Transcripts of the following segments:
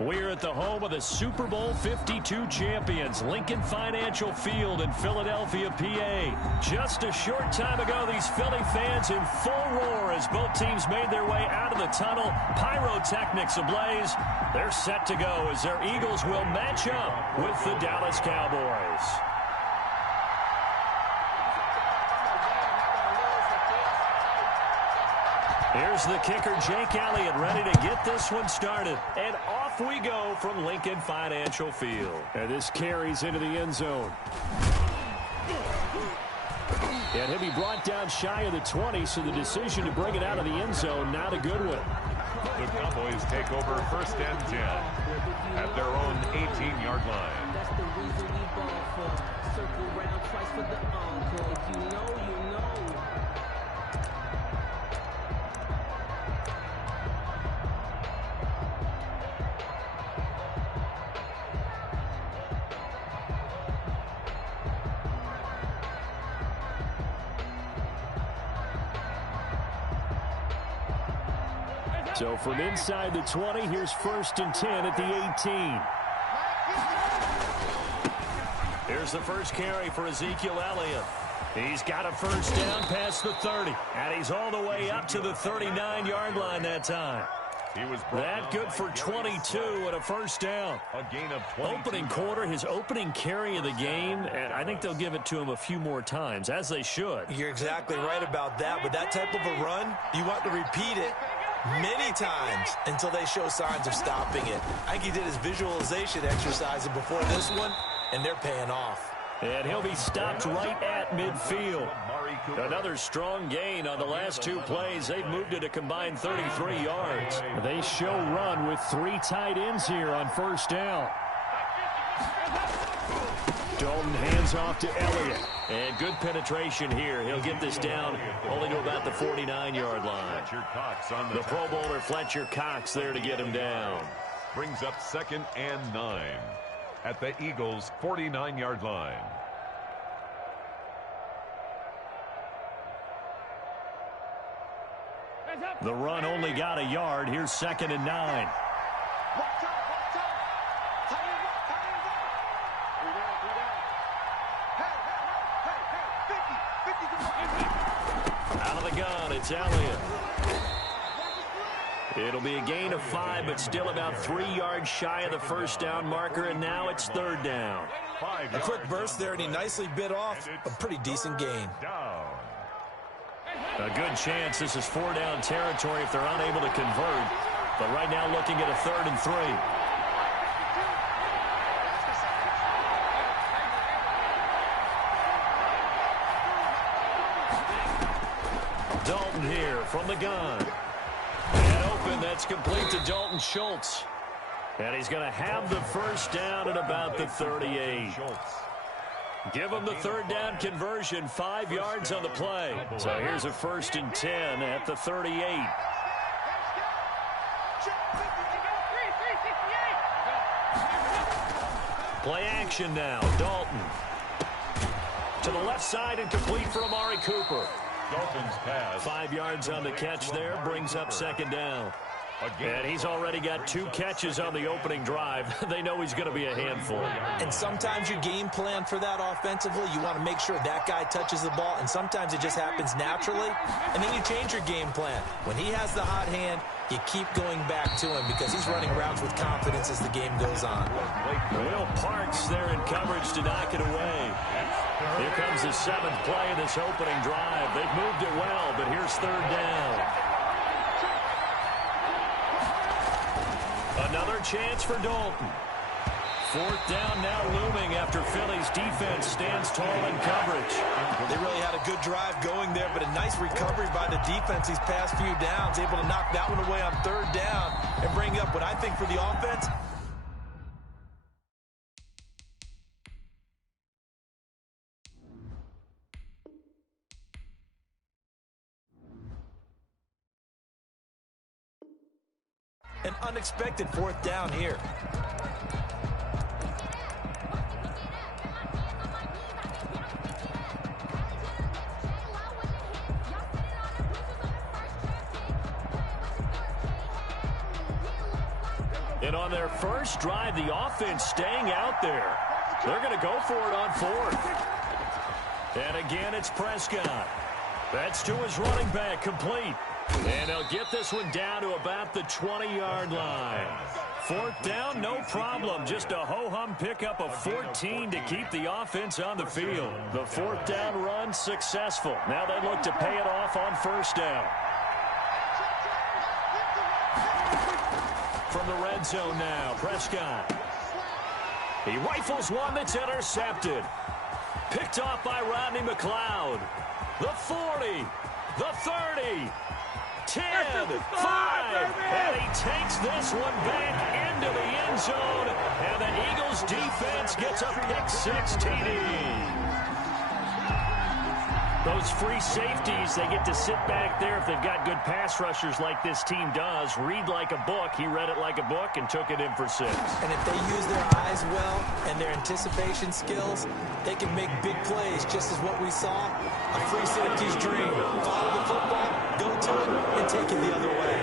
We're at the home of the Super Bowl 52 champions, Lincoln Financial Field in Philadelphia, PA. Just a short time ago, these Philly fans in full roar as both teams made their way out of the tunnel. Pyrotechnics ablaze. They're set to go as their Eagles will match up with the Dallas Cowboys. Here's the kicker, Jake Elliott, ready to get this one started. And off we go from Lincoln Financial Field. And this carries into the end zone. And he'll be brought down shy of the 20, so the decision to bring it out of the end zone, not a good one. The Cowboys take over 1st and 10 at their own 18-yard line. That's the reason we ball for. Circle round twice for the encore. If you know, you know. So from inside the 20, here's 1st and 10 at the 18. Here's the first carry for Ezekiel Elliott. He's got a first down past the 30, and he's all the way up to the 39-yard line that time. He was that good for 22 and a first down. A gain of 22. Opening quarter, his opening carry of the game, and I think they'll give it to him a few more times, as they should. You're exactly right about that, but that type of a run, you want to repeat it many times until they show signs of stopping it. I think he did his visualization exercise before this one, and they're paying off. And he'll be stopped right at midfield. Another strong gain on the last two plays. They've moved it a combined 33 yards. They show run with 3 tight ends here on first down. Dalton hands off to Elliott. And good penetration here. He'll get this down only to about the 49-yard line. The Pro Bowler Fletcher Cox there to get him down. Brings up 2nd and 9 at the Eagles' 49-yard line. The run only got a yard. Here's 2nd and 9. Out of the gun, it's Elliott. It'll be a gain of 5, but still about 3 yards shy of the first down marker, and now it's 3rd down. A quick burst there, and he nicely bit off a pretty decent gain. A good chance this is 4-down territory if they're unable to convert. But right now looking at a 3rd and 3. Dalton here from the gun. And open, that's complete to Dalton Schultz. And he's going to have the first down at about the 38. Give him the 3rd down conversion, 5 yards on the play. So here's a 1st and 10 at the 38. Play action now, Dalton. To the left side and complete for Amari Cooper. Dalton's pass. 5 yards on the catch there, brings up 2nd down. And he's already got 2 catches on the opening drive. They know he's going to be a handful. And sometimes you game plan for that offensively. You want to make sure that guy touches the ball, and sometimes it just happens naturally. And then you change your game plan. When he has the hot hand, you keep going back to him because he's running routes with confidence as the game goes on. Will Parks there in coverage to knock it away. Here comes the 7th play of this opening drive. They've moved it well, but here's 3rd down. Another chance for Dalton. 4th down now looming after Philly's defense stands tall in coverage. They really had a good drive going there, but a nice recovery by the defense these past few downs, able to knock that one away on 3rd down and bring up what I think for the offense. An unexpected 4th down here. And on their first drive, the offense staying out there. They're going to go for it on fourth. And again, it's Prescott. That's to his running back, complete. And they'll get this one down to about the 20-yard line. Fourth down, no problem. Just a ho-hum pickup of 14 to keep the offense on the field. The fourth down run successful. Now they look to pay it off on first down. From the red zone now, Prescott. He rifles one that's intercepted. Picked off by Rodney McLeod. The 40, the 30, 10, 5, and he takes this one back into the end zone, and the Eagles defense gets a pick-6 TD. Those free safeties, they get to sit back there if they've got good pass rushers like this team does. Read like a book. He read it like a book and took it in for 6. And if they use their eyes well and their anticipation skills, they can make big plays, just as what we saw. A free safety's dream. Follow the football, go to it, and take it the other way.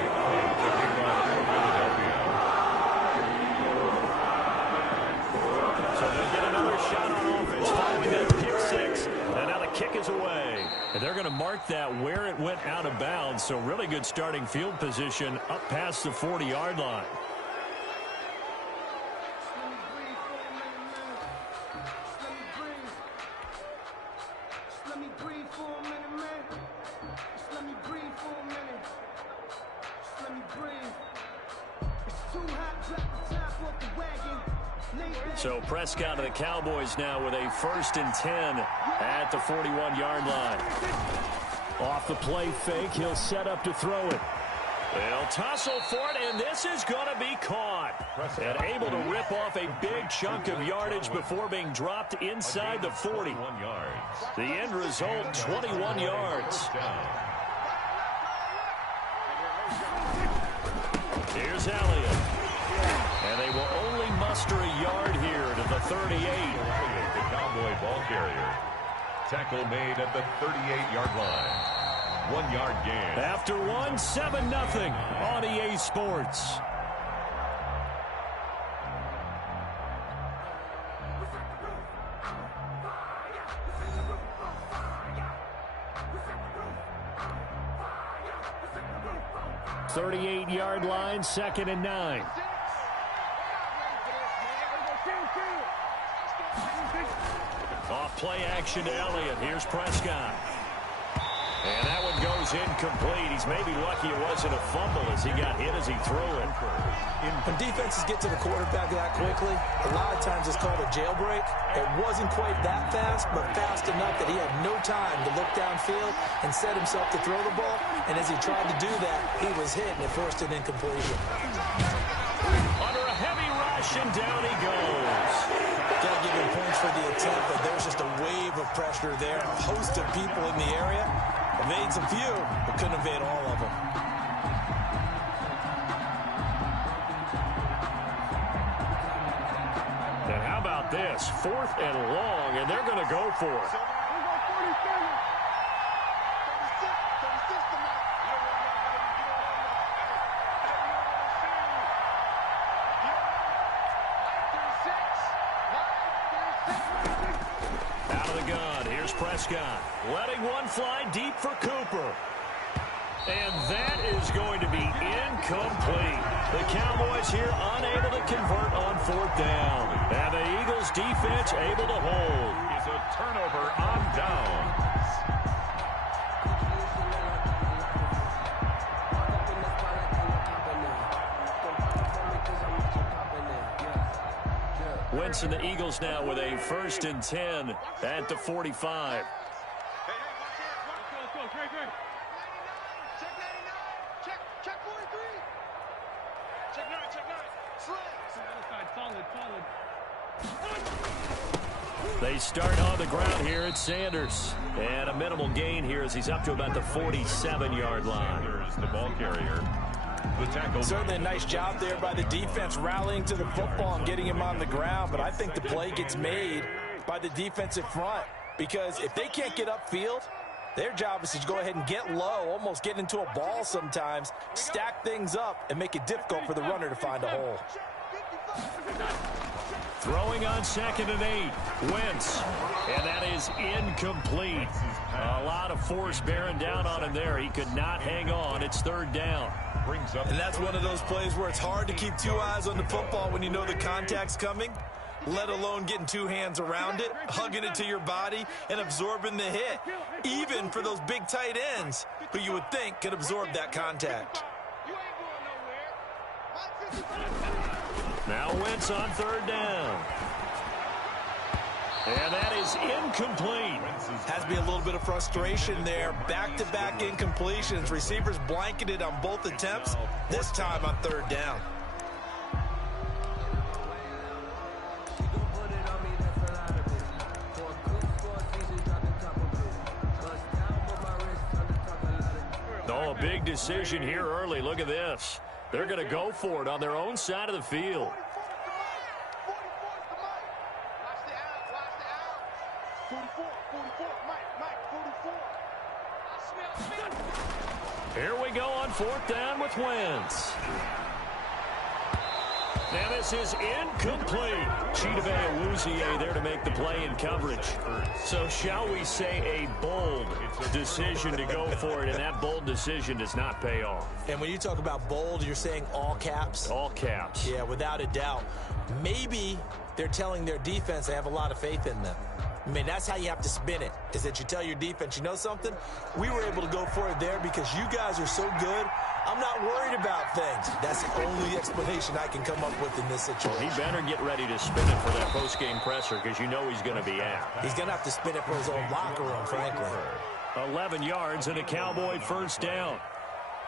So they'll get another shot on offense following that pick-6. And now the kick is away. And they're going to mark that where it went out of bounds. So really good starting field position up past the 40-yard line. So Prescott of the Cowboys now with a 1st and 10 at the 41-yard line. Off the play fake, he'll set up to throw it. They'll tussle for it, and this is going to be caught. And able to rip off a big chunk of yardage before being dropped inside the 40. The end result, 21 yards. Here's Elliott. And they will only muster a yard here to the 38. The Cowboy ball carrier. Tackle made at the 38-yard line. 1-yard gain. After 7-0 on EA Sports. $38-yard line, 2nd and 9. Off play action to Elliott. Here's Prescott. And that one goes incomplete. He's maybe lucky it wasn't a fumble as he got hit as he threw it. When defenses get to the quarterback that quickly, a lot of times it's called a jailbreak. It wasn't quite that fast, but fast enough that he had no time to look downfield and set himself to throw the ball. And as he tried to do that, he was hit, and it forced an incompletion. Under a heavy rush, and down he goes. Got to give him points for the attempt, but there's just a wave of pressure there. A host of people in the area. Evades a few, but couldn't evade all of them. And how about this? 4th and long, and they're going to go for it. Out of the gun, here's Prescott. Letting one fly deep for Cooper. And that is going to be incomplete. The Cowboys here unable to convert on 4th down. And the Eagles defense able to hold. It's a turnover on down. Wentz and the Eagles now with a 1st and 10 at the 45. They start on the ground here at Sanders. And a minimal gain here as he's up to about the 47-yard line. Sanders, the ball carrier. The tackle. Certainly a nice job there by the defense rallying to the football and getting him on the ground. But I think the play gets made by the defensive front. Because if they can't get upfield, Their job is to go ahead and get low, almost get into a ball sometimes, stack things up, and make it difficult for the runner to find a hole. Throwing on 2nd and 8. Wentz. And that is incomplete. A lot of force bearing down on him there. He could not hang on. It's 3rd down. And that's one of those plays where it's hard to keep 2 eyes on the football when you know the contact's coming, let alone getting 2 hands around it, hugging it to your body, and absorbing the hit, even for those big tight ends who you would think could absorb that contact. Now Wentz on 3rd down. And that is incomplete. Has to be a little bit of frustration there. Back-to-back incompletions. Receivers blanketed on both attempts, this time on 3rd down. Oh, a big decision here early. Look at this. They're going to go for it on their own side of the field. Here we go on 4th down with Wentz. Now this is incomplete. Chidobe Awuzie there to make the play in coverage. So shall we say a bold decision to go for it, and that bold decision does not pay off. And when you talk about bold, you're saying all caps? All caps. Yeah, without a doubt. Maybe they're telling their defense they have a lot of faith in them. I mean, that's how you have to spin it, is that you tell your defense, you know something? We were able to go for it there because you guys are so good. I'm not worried about things. That's the only explanation I can come up with in this situation. Well, he better get ready to spin it for that post-game presser because you know he's going to be out. He's going to have to spin it for his own locker room, frankly. 11 yards and a Cowboy 1st down.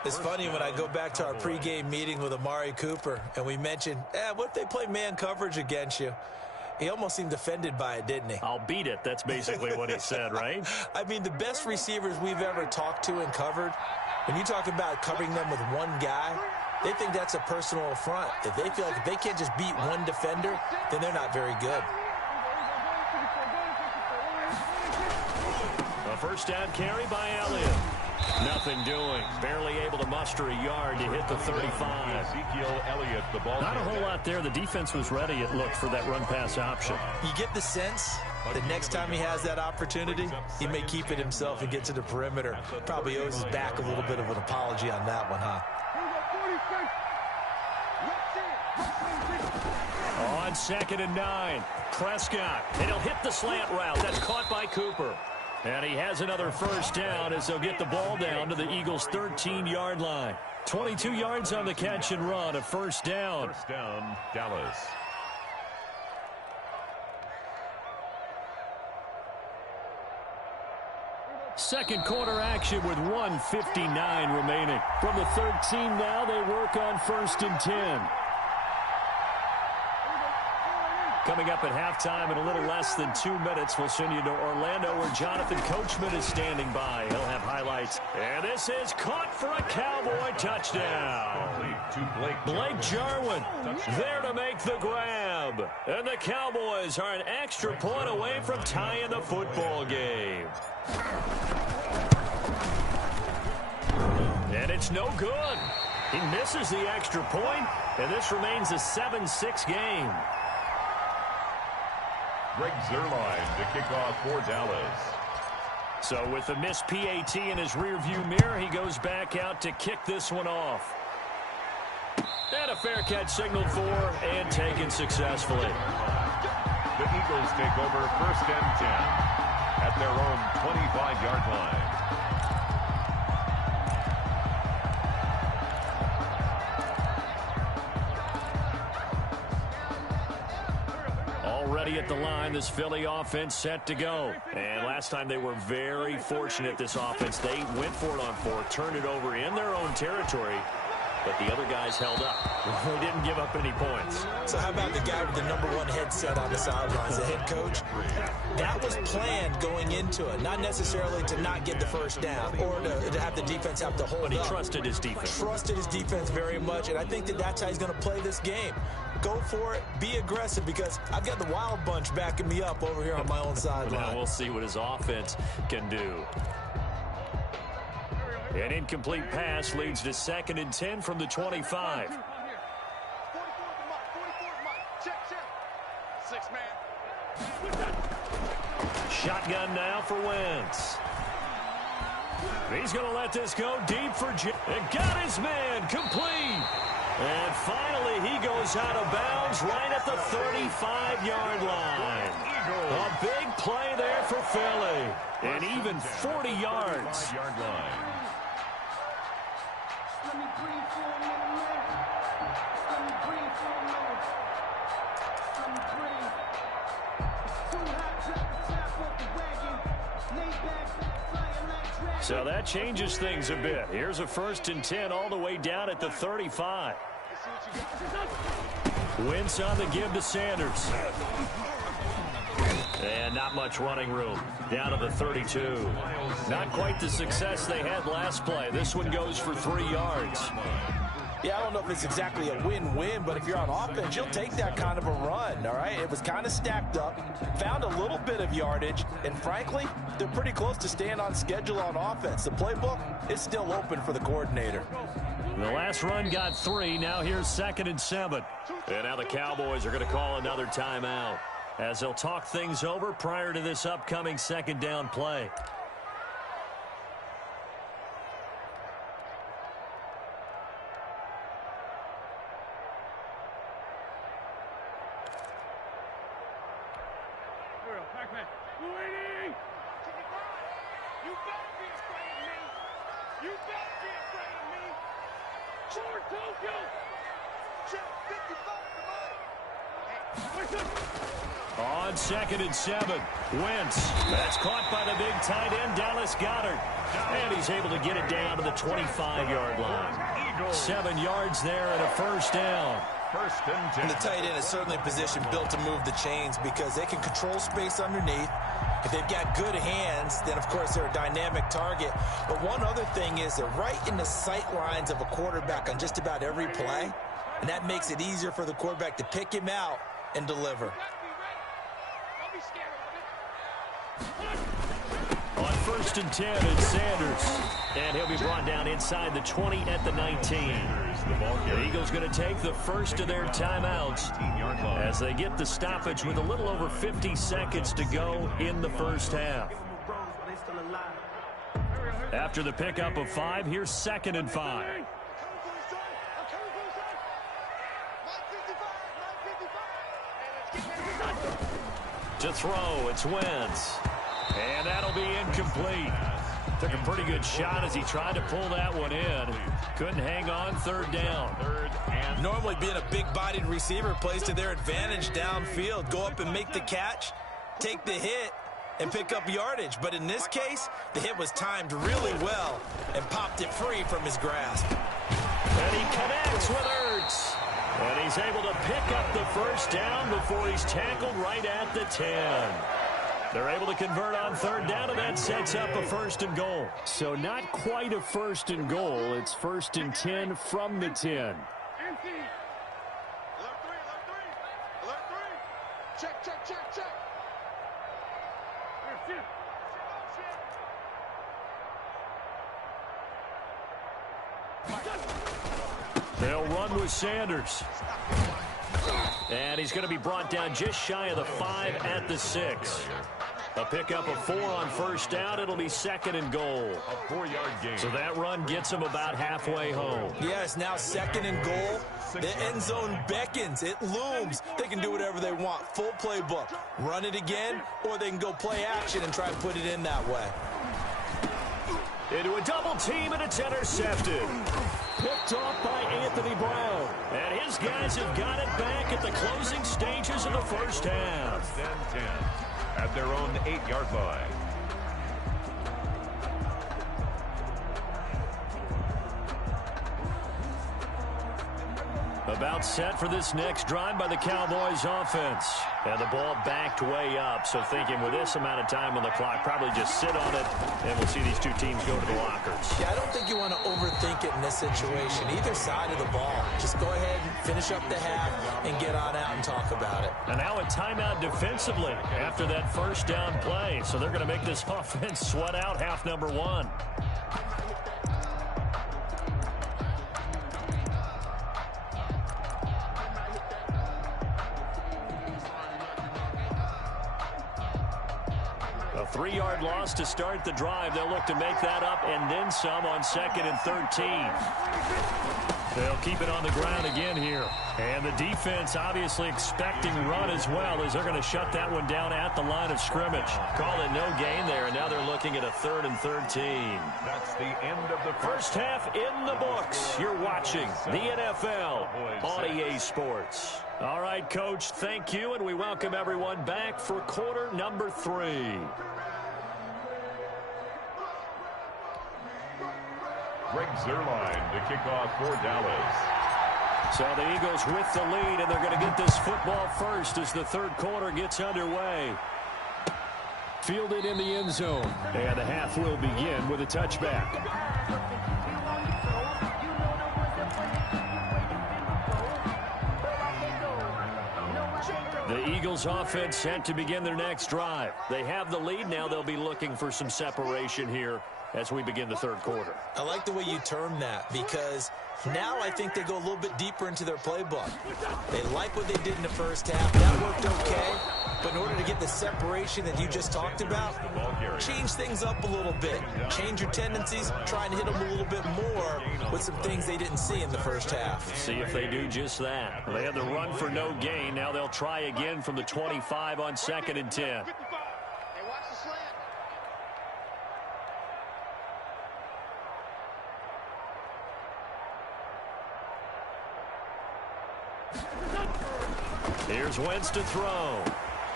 It's funny when I go back to our pregame meeting with Amari Cooper and we mentioned, what if they play man coverage against you? He almost seemed offended by it, didn't he? I'll beat it. That's basically what he said, right? I mean, the best receivers we've ever talked to and covered, when you talk about covering them with one guy, they think that's a personal affront. If they feel like if they can't just beat one defender, then they're not very good. A 1st down carry by Elliott. Nothing doing. Barely able to muster a yard to hit the 35. Ezekiel Elliott, the ball. Not a whole lot there. The defense was ready, it looked, for that run-pass option. You get the sense that next time he has that opportunity, he may keep it himself and get to the perimeter. Probably owes his back a little bit of an apology on that one, huh? On 2nd and 9, Prescott. And he'll hit the slant route. That's caught by Cooper. And he has another 1st down as they'll get the ball down to the Eagles' 13-yard line. 22 yards on the catch and run, a 1st down. 1st down, Dallas. Second quarter action with 1:59 remaining. From the 13 now, they work on 1st and 10. Coming up at halftime in a little less than 2 minutes, we'll send you to Orlando where Jonathan Coachman is standing by. He'll have highlights. And this is caught for a Cowboy touchdown. Blake Jarwin there to make the grab. And the Cowboys are an extra point away from tying the football game. And it's no good. He misses the extra point, and this remains a 7-6 game. Greg Zuerlein to kick off for Dallas. So with the missed PAT in his rearview mirror, he goes back out to kick this one off. And a fair catch signaled for and taken successfully. The Eagles take over 1st and 10 at their own 25-yard line. Already at the line, this Philly offense set to go. And last time they were very fortunate, this offense. They went for it on 4, turned it over in their own territory, but the other guys held up. They didn't give up any points. So how about the guy with the #1 headset on the sidelines, the head coach? That was planned going into it, not necessarily to not get the 1st down or to have the defense have to hold up. But he trusted his defense. Trusted his defense very much, and I think that's how he's going to play this game. Go for it, be aggressive, because I've got the Wild Bunch backing me up over here on my own sideline. Now we'll see what his offense can do. An incomplete pass leads to 2nd and 10 from the 25. Shotgun now for Wentz. He's going to let this go deep for Jim. And got his man complete. And finally he goes out of bounds right at the 35-yard line. A big play there for Philly. And even 40 yards. So that changes things a bit. Here's a 1st and 10 all the way down at the 35. Wentz on the give to Sanders. And not much running room. Down to the 32. Not quite the success they had last play. This one goes for 3 yards. Yeah, I don't know if it's exactly a win-win, but if you're on offense, you'll take that kind of a run, all right? It was kind of stacked up, found a little bit of yardage, and frankly, they're pretty close to staying on schedule on offense. The playbook is still open for the coordinator. The last run got 3. Now here's 2nd and 7. And now the Cowboys are going to call another timeout as they'll talk things over prior to this upcoming 2nd down play. On 2nd and 7, Wentz. That's caught by the big tight end, Dallas Goedert. And he's able to get it down to the 25-yard line. 7 yards there and a 1st down. 1st and 10. And the tight end is certainly a position built to move the chains because they can control space underneath. If they've got good hands, then, of course, they're a dynamic target. But one other thing is they're right in the sight lines of a quarterback on just about every play. And that makes it easier for the quarterback to pick him out and deliver. On 1st and 10, it's Sanders. And he'll be brought down inside the 20 at the 19. The Eagles going to take the first of their timeouts as they get the stoppage with a little over 50 seconds to go in the first half. After the pickup of 5, here's 2nd and 5. To throw, it's Wentz. And that'll be incomplete. Took a pretty good shot as he tried to pull that one in. Couldn't hang on 3rd down. Normally being a big-bodied receiver plays to their advantage downfield. Go up and make the catch, take the hit, and pick up yardage. But in this case, the hit was timed really well and popped it free from his grasp. And he connects with Ertz. And he's able to pick up the 1st down before he's tackled right at the 10. They're able to convert on 3rd down, and that sets up a 1st and goal. So not quite a 1st and goal. It's 1st and 10 from the 10. They'll run with Sanders. And he's going to be brought down just shy of the 5 at the 6. A pickup of 4 on 1st down. It'll be 2nd and goal. A 4-yard gain. So that run gets him about halfway home. Yes, now 2nd and goal. The end zone beckons. It looms. They can do whatever they want. Full playbook. Run it again, or they can go play action and try and put it in that way. Into a double team, and it's intercepted. Picked off by Anthony Brown. And his guys have got it back at the closing stages of the first half. 1st and 10 at their own 8-yard line. About set for this next drive by the Cowboys offense. And the ball backed way up. So thinking with this amount of time on the clock, probably just sit on it, and we'll see these two teams go to the lockers. Yeah, I don't think you want to overthink it in this situation. Either side of the ball. Just go ahead and finish up the half and get on out and talk about it. And now a timeout defensively after that 1st down play. So they're going to make this offense sweat out half number 1. 3-yard loss to start the drive. They'll look to make that up and then some on 2nd and 13. They'll keep it on the ground again here. And the defense obviously expecting run as well, as they're going to shut that one down at the line of scrimmage. Call it no gain there, and now they're looking at a 3rd and 13. That's the end of the First half in the books. You're watching the NFL on EA Sports. All right, Coach, thank you, and we welcome everyone back for quarter number 3. Greg Zuerlein to kick off for Dallas. So the Eagles with the lead, and they're going to get this football first as the third quarter gets underway. Fielded in the end zone, and the half will begin with a touchback. The Eagles offense set to begin their next drive. They have the lead now. They'll be looking for some separation here as we begin the third quarter. I like the way you term that, because now I think they go a little bit deeper into their playbook. They like what they did in the first half. That worked okay. But in order to get the separation that you just talked about, change things up a little bit. Change your tendencies. Try and hit them a little bit more with some things they didn't see in the first half. See if they do just that. They had the run for no gain. Now they'll try again from the 25 on 2nd and 10. Here's Wentz to throw.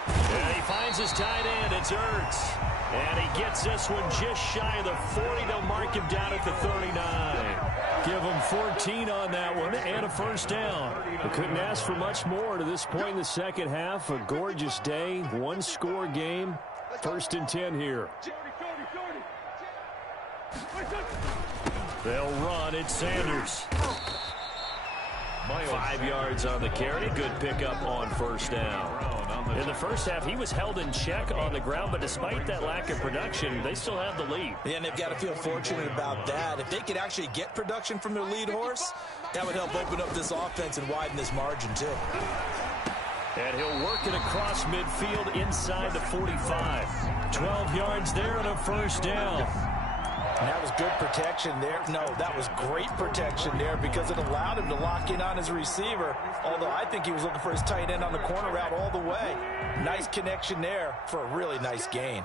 And he finds his tight end. It's Ertz. And he gets this one just shy of the 40. They'll mark him down at the 39. Give him 14 on that one and a first down. We couldn't ask for much more to this point in the second half. A gorgeous day, one-score game. 1st and 10 here. They'll run. It's Sanders. 5 yards on the carry. Good pickup on first down. In the first half, he was held in check on the ground, but despite that lack of production, they still have the lead. Yeah, and they've got to feel fortunate about that. If they could actually get production from their lead horse, that would help open up this offense and widen this margin, too. And he'll work it across midfield inside the 45. 12 yards there and a first down. And that was good protection there. No, that was great protection there because it allowed him to lock in on his receiver. Although I think he was looking for his tight end on the corner route all the way. Nice connection there for a really nice gain.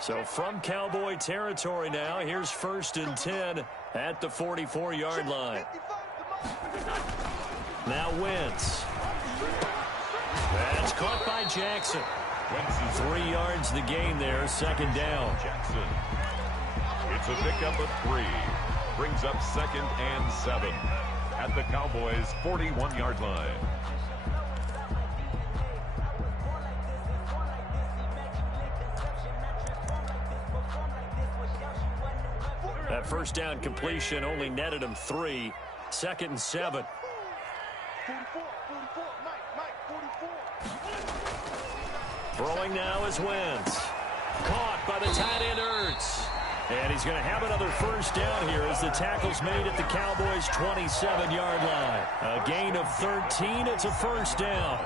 So from Cowboy territory now, here's 1st and 10 at the 44-yard line. Now Wentz. That's caught by Jackson. 3 yards the gain there, 2nd down. Jackson. It's a pickup of 3. Brings up 2nd and 7 at the Cowboys' 41-yard line. That first down completion only netted him 3. 2nd and 7. Throwing now is Wentz. Caught by the tight end Ertz. And he's going to have another first down here as the tackle's made at the Cowboys' 27-yard line. A gain of 13. It's a first down.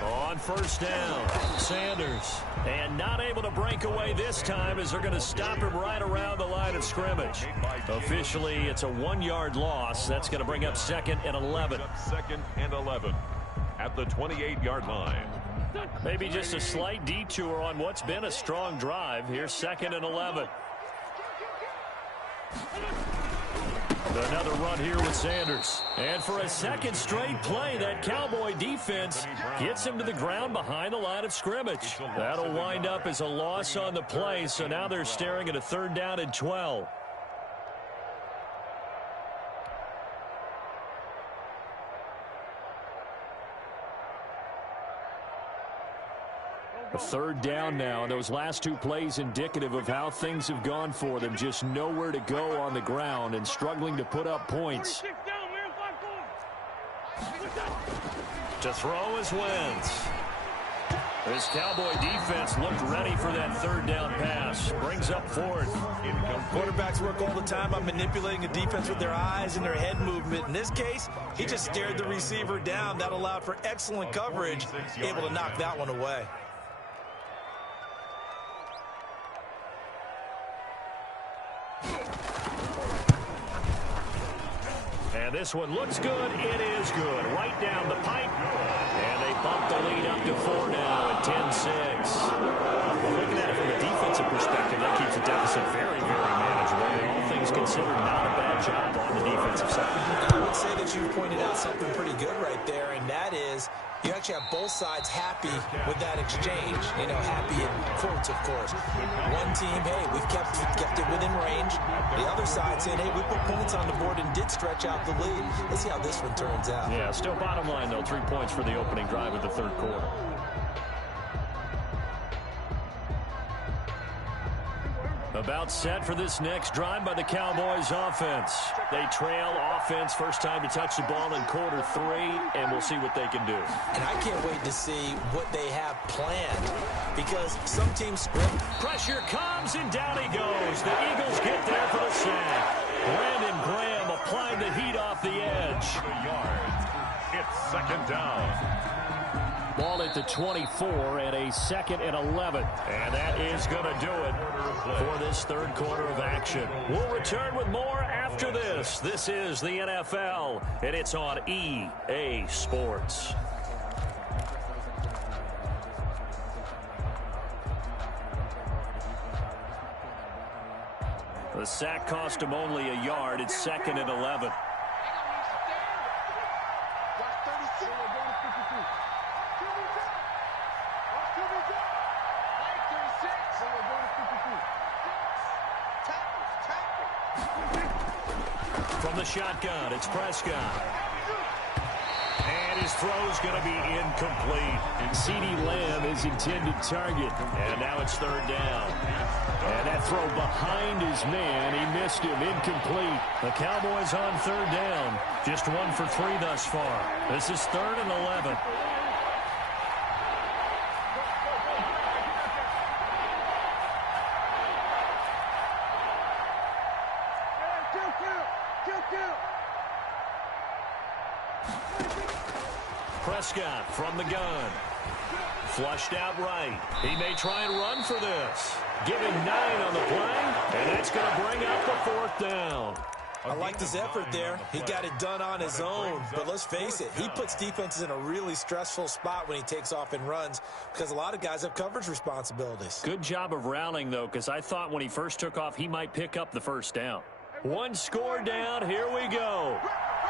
On first down, Sanders. And not able to break away this time as they're going to stop him right around the line of scrimmage. Officially, it's a 1-yard loss. That's going to bring up 2nd and 11. 2nd and 11 at the 28-yard line. Maybe just a slight detour on what's been a strong drive. Here's 2nd and 11. Another run here with Sanders. And for a second straight play, that Cowboy defense gets him to the ground behind the line of scrimmage. That'll wind up as a loss on the play, so now they're staring at a 3rd down and 12. A third down now, and those last two plays indicative of how things have gone for them. Just nowhere to go on the ground and struggling to put up points. To throw is Wentz. This Cowboy defense looked ready for that third down pass. Brings up fourth. Quarterbacks work all the time on manipulating a defense with their eyes and their head movement. In this case, he just stared the receiver down. That allowed for excellent coverage, able to knock that one away. And this one looks good. It is good. Right down the pipe. And they bump the lead up to 4 now at 10-6. Looking at it from a defensive perspective, that keeps the deficit very, very manageable. All things considered, not a bad job on the defensive side. I would say that you pointed out something pretty good right there, and that is you actually have both sides happy with that exchange. You know, happy in quotes, of course. One team, hey, we've kept it within range. The other side saying, hey, we put points on the board and did stretch out the lead. Let's see how this one turns out. Yeah, still bottom line, though, 3 points for the opening drive of the third quarter. About set for this next drive by the Cowboys offense. They trail offense, first time to touch the ball in quarter 3, and we'll see what they can do. And I can't wait to see what they have planned, because some teams script. Pressure comes, and down he goes. The Eagles get there for the sack. Brandon Graham applied the heat off the edge. It's second down. Ball at the 24 and a 2nd and 11. And that is going to do it for this third quarter of action. We'll return with more after this. This is the NFL, and it's on EA Sports. The sack cost him only a yard. It's 2nd and 11. From the shotgun, it's Prescott. And his throw's going to be incomplete. CeeDee Lamb is intended target. And now it's third down. And that throw behind his man, he missed him, incomplete. The Cowboys on third down. Just 1 for 3 thus far. This is 3rd and 11. Prescott from the gun. Flushed out right. He may try and run for this. Give him 9 on the play, and that's going to bring up the 4th down. I liked his effort there. He got it done on his own. But let's face it, he puts defenses in a really stressful spot when he takes off and runs, because a lot of guys have coverage responsibilities. Good job of rallying, though, because I thought when he first took off, he might pick up the first down. 1 score down. Here we go.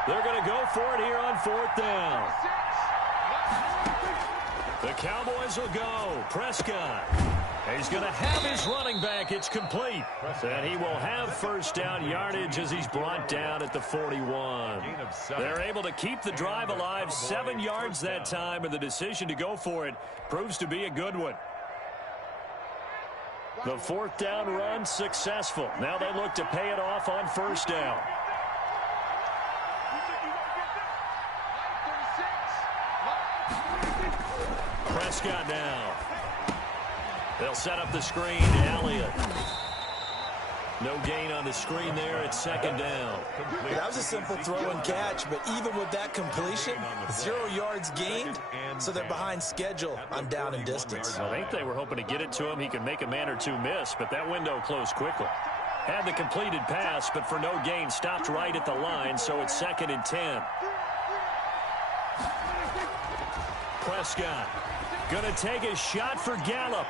They're going to go for it here on 4th down. The Cowboys will go. Prescott. He's going to have his running back. It's complete. And he will have first down yardage as he's brought down at the 41. They're able to keep the drive alive. 7 yards that time, and the decision to go for it proves to be a good one. The 4th down run successful. Now they look to pay it off on first down. Prescott now. They'll set up the screen to Elliott. No gain on the screen there. It's 2nd down. That was a simple throw and catch, but even with that completion, 0 yards gained, so they're behind schedule on down and distance. I think they were hoping to get it to him. He could make a man or 2 miss, but that window closed quickly. Had the completed pass, but for no gain, stopped right at the line, so it's 2nd and 10. Prescott going to take a shot for Gallup.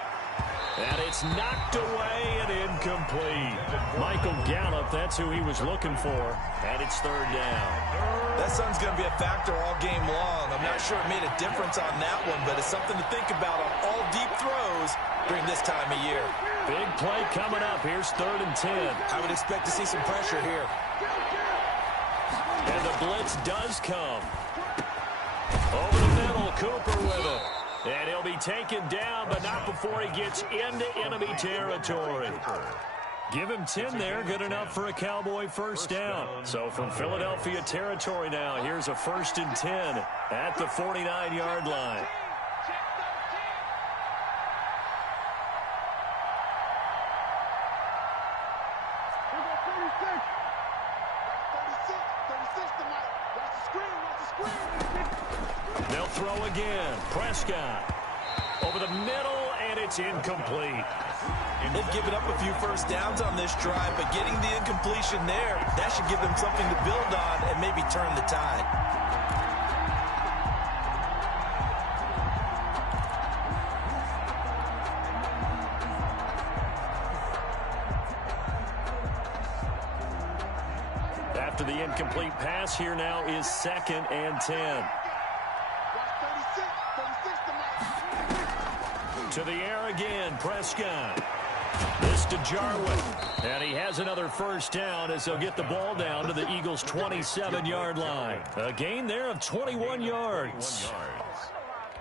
And it's knocked away and incomplete. Michael Gallup, that's who he was looking for. And it's 3rd down. That sun's going to be a factor all game long. I'm not sure it made a difference on that one, but it's something to think about on all deep throws during this time of year. Big play coming up. Here's 3rd and 10. I would expect to see some pressure here. And the blitz does come. Over the middle, Cooper with it. And he'll be taken down, but not before he gets into enemy territory. Give him 10 there, good enough for a Cowboy first down. So from Philadelphia territory now, here's a 1st and 10 at the 49-yard line. They'll throw again. Prescott over the middle, and it's incomplete. They've given up a few first downs on this drive, but getting the incompletion there, that should give them something to build on and maybe turn the tide. After the incomplete pass, here now is 2nd and 10. To the air again, Prescott. This to Jarwin. And he has another first down as they'll get the ball down to the Eagles' 27-yard line. A gain there of 21 yards.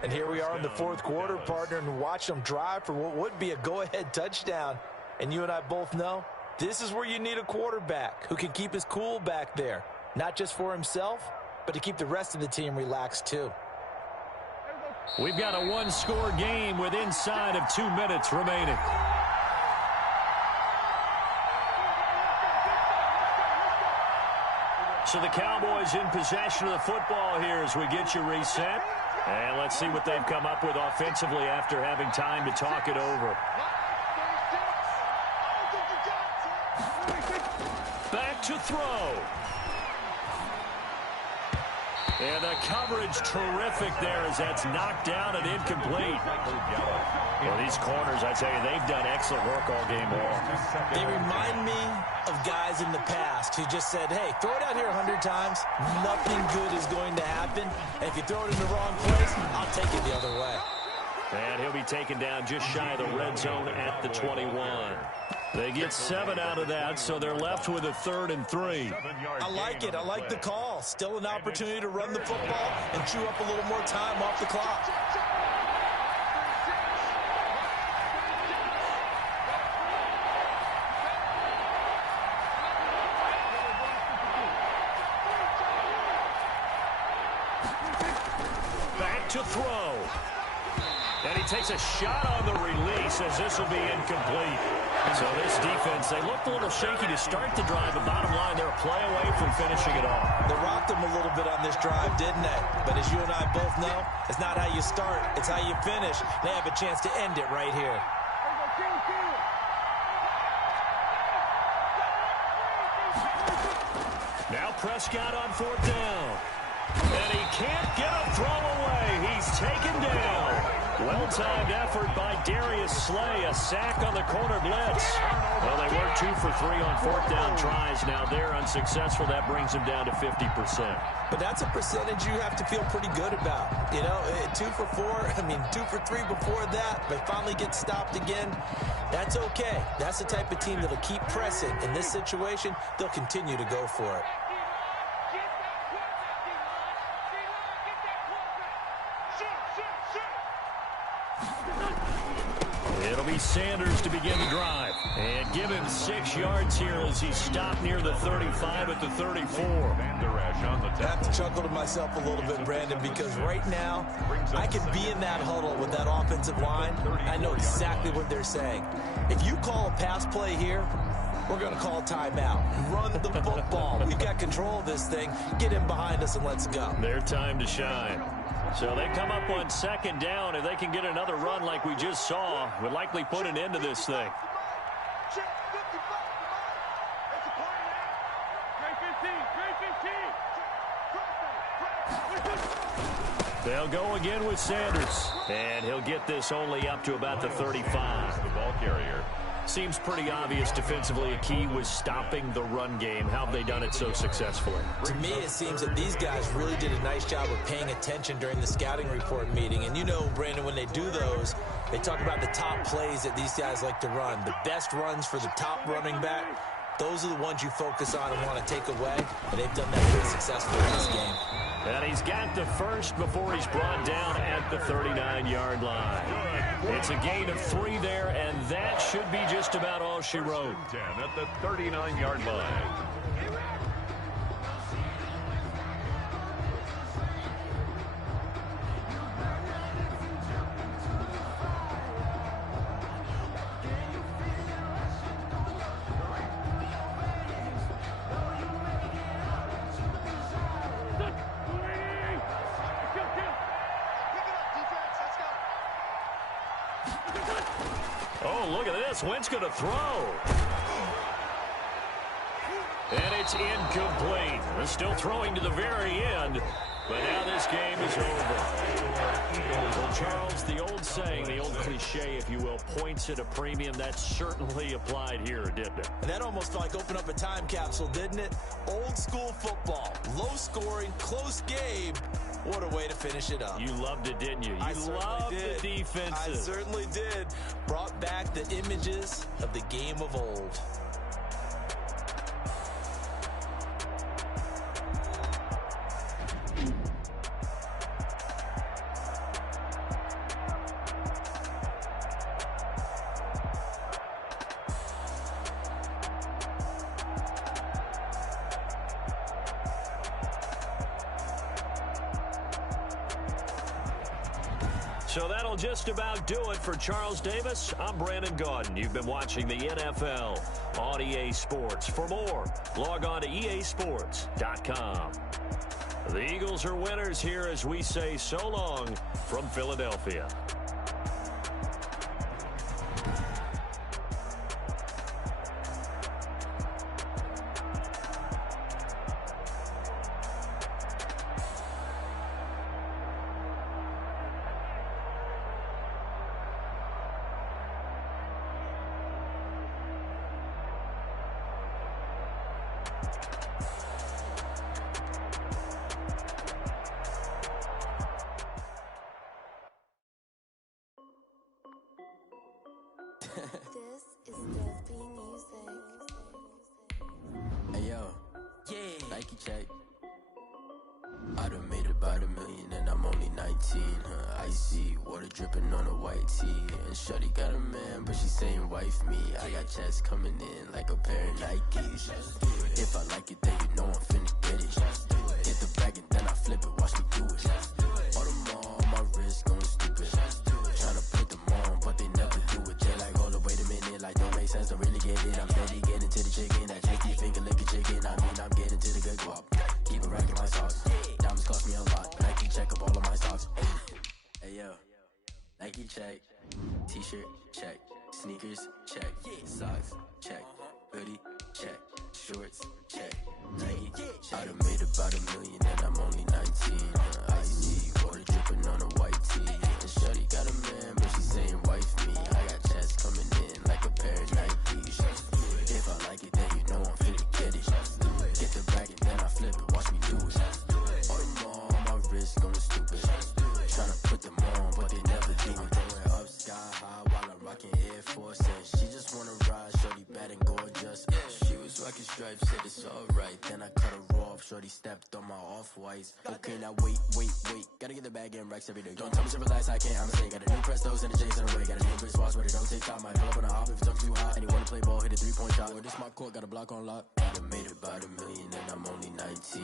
And here we are in the 4th quarter, partner, and watch them drive for what would be a go-ahead touchdown. And you and I both know this is where you need a quarterback who can keep his cool back there. Not just for himself, but to keep the rest of the team relaxed too. We've got a one-score game with inside of 2 minutes remaining. So the Cowboys in possession of the football here as we get you reset. And let's see what they've come up with offensively after having time to talk it over. Back to throw. And the coverage terrific there as that's knocked down and incomplete. Well, these corners, I tell you, they've done excellent work all game long. They remind me of guys in the past who just said, hey, throw it out here 100 times. Nothing good is going to happen. And if you throw it in the wrong place, I'll take it the other way. And he'll be taken down just shy of the red zone at the 21. They get 7 out of that, so they're left with a 3rd and 3. I like it. I like the call. Still an opportunity to run the football and chew up a little more time off the clock. Back to throw. And he takes a shot on the release as this will be incomplete. So this defense, they looked a little shaky to start the drive, but bottom line, they're a play away from finishing it off. They rocked them a little bit on this drive, didn't they? But as you and I both know, it's not how you start, it's how you finish. They have a chance to end it right here. Now Prescott on 4th down. And he can't get a throw away. He's taken down. Well-timed effort by Darius Slay. A sack on the corner blitz. Well, they were 2 for 3 on 4th down tries. Now they're unsuccessful. That brings them down to 50%. But that's a percentage you have to feel pretty good about. You know, 2 for 4, 2 for 3 before that. They finally get stopped again. That's okay. That's the type of team that'll keep pressing. In this situation, they'll continue to go for it. It'll be Sanders to begin the drive. And give him 6 yards here as he stopped near the 35 at the 34. I have to chuckle to myself a little bit, Brandon, because right now, I can be in that huddle with that offensive line. I know exactly what they're saying. If you call a pass play here, we're going to call a timeout. Run the football. We've got control of this thing. Get in behind us and let's go. Their time to shine. So they come up on 2nd down. If they can get another run like we just saw, would likely put an end to this thing. They'll go again with Sanders. And he'll get this only up to about the 35. The ball carrier. Seems pretty obvious defensively a key was stopping the run game. How have they done it so successfully? To me, it seems that these guys really did a nice job of paying attention during the scouting report meeting. And you know, Brandon, when they do those, they talk about the top plays that these guys like to run. The best runs for the top running back, those are the ones you focus on and want to take away. And they've done that very successfully in this game. And he's got the first before he's brought down at the 39-yard line. It's a gain of 3 there, and that should be just about all she wrote. 10 at the 39-yard line. Oh, look at this. Wentz going to throw. And it's incomplete. They're still throwing to the very end. But now this game is over. Well, Charles, the old saying, the old cliche, if you will, points at a premium, that certainly applied here, didn't it? And that almost like opened up a time capsule, didn't it? Old school football. Low scoring, close game. What a way to finish it up. You loved it, didn't you? You loved the defenses. I certainly did. Brought back the images of the game of old. So that'll just about do it for Charles Davis. I'm Brandon Gaudin. You've been watching the NFL on EA Sports. For more, log on to easports.com. The Eagles are winners here as we say so long from Philadelphia. This is Desby Music. Hey yo, Nike check. I done made about $1 million and I'm only 19. Icy water dripping on a white tee. And shorty got a man, but she saying wife me. I got checks coming in like a pair of Nikes. If I like it, then you know I'm finna get it. Hit the bag and then I flip it, watch me do it. All them on my wrist going stupid. Tryna put them on, but they never do it. They like, hold up, wait a minute, like don't make sense, don't really get it. I'm steady getting to the chicken, that tasty finger licking chicken. I mean, I'm getting to the good guap. Keep it racking my socks. Diamonds cost me a lot. Nike check up all of my socks. Hey yo, Nike check. T-shirt check. Sneakers check. Socks check. Hoodie check. Shorts check. Nike check. I done made about $1 million and I'm only 19. Icy water dripping on a white tee. And shorty got a man, but she saying wife me. I got checks coming in like a pair of Nikes. If I like it, then you know I'm finna get it. Get the bag and then I flip it, watch me do it. All them on my wrist going stupid. Tryna put them on, but they never do it. Going up sky high while I'm rocking Air Force. And she just wanna ride, shorty bad and gorgeous. She was rocking stripes, said it's alright. Then I cut her off, shorty stepped on my off-whites. Okay, now wait. Gotta get the bag and racks every day. Don't tell me to relax, I can't, I'm saying. Got a new Prestos and a J's in the way. Got a new wristwatch, but it don't take time. Might pull up on a hop if it's too hot. And you wanna play ball, hit a 3-point shot. Well, this my court, got a block on lock. I done made about $1 million and I'm only 19.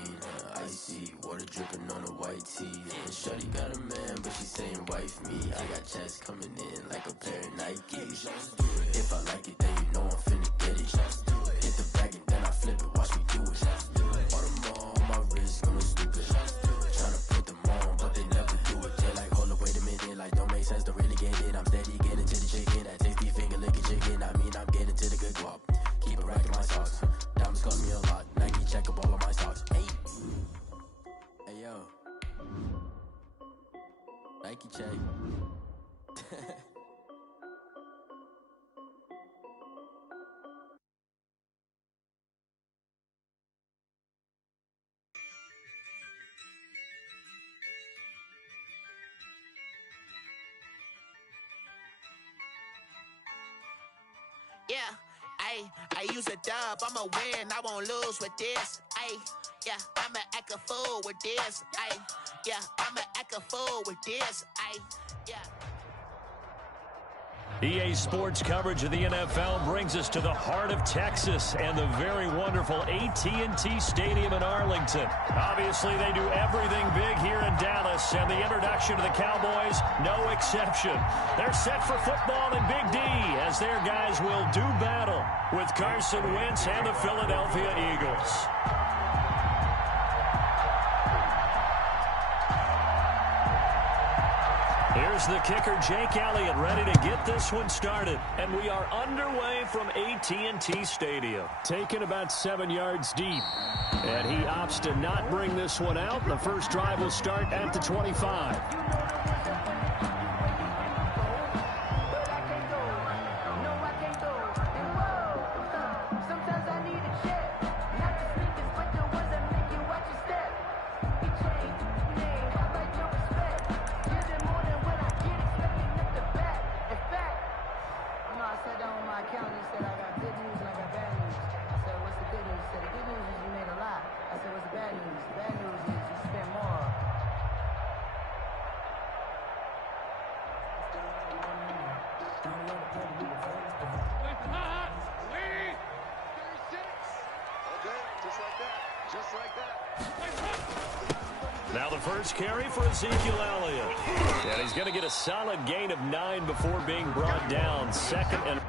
Icy water dripping on a white tee. And shorty got a man, but she saying wife me. I got checks coming in like a pair of Nikes. If I like it, then you know I'm finna get it. Hit the bag and then I flip it, watch me do it. All them on my wrist going stupid. Tryna put them on, but they never do it. They like, hold up, wait a minute, like don't make sense, don't really get it. I'm steady getting to the chicken, that tasty finger licking chicken. I mean, I'm getting to the good guap. Keep it racking my socks. Diamonds cost me a lot. Nike check up all of my socks. Hey yo, Nike check. Yeah, I use a dub, I'ma win, I won't lose with this. Ayy, Yeah, I'ma act a fool with this. Yeah, I'ma act a fool with this. Yeah. EA Sports coverage of the NFL brings us to the heart of Texas and the very wonderful AT&T Stadium in Arlington. Obviously, they do everything big here in Dallas, and the introduction to the Cowboys, no exception. They're set for football in Big D as their guys will do battle with Carson Wentz and the Philadelphia Eagles. Here's the kicker, Jake Elliott, ready to get this one started. And we are underway from AT&T Stadium. Taken about 7 yards deep. And he opts to not bring this one out. The first drive will start at the 25. Now the first carry for Ezekiel Elliott. And he's going to get a solid gain of 9 before being brought down. Second and...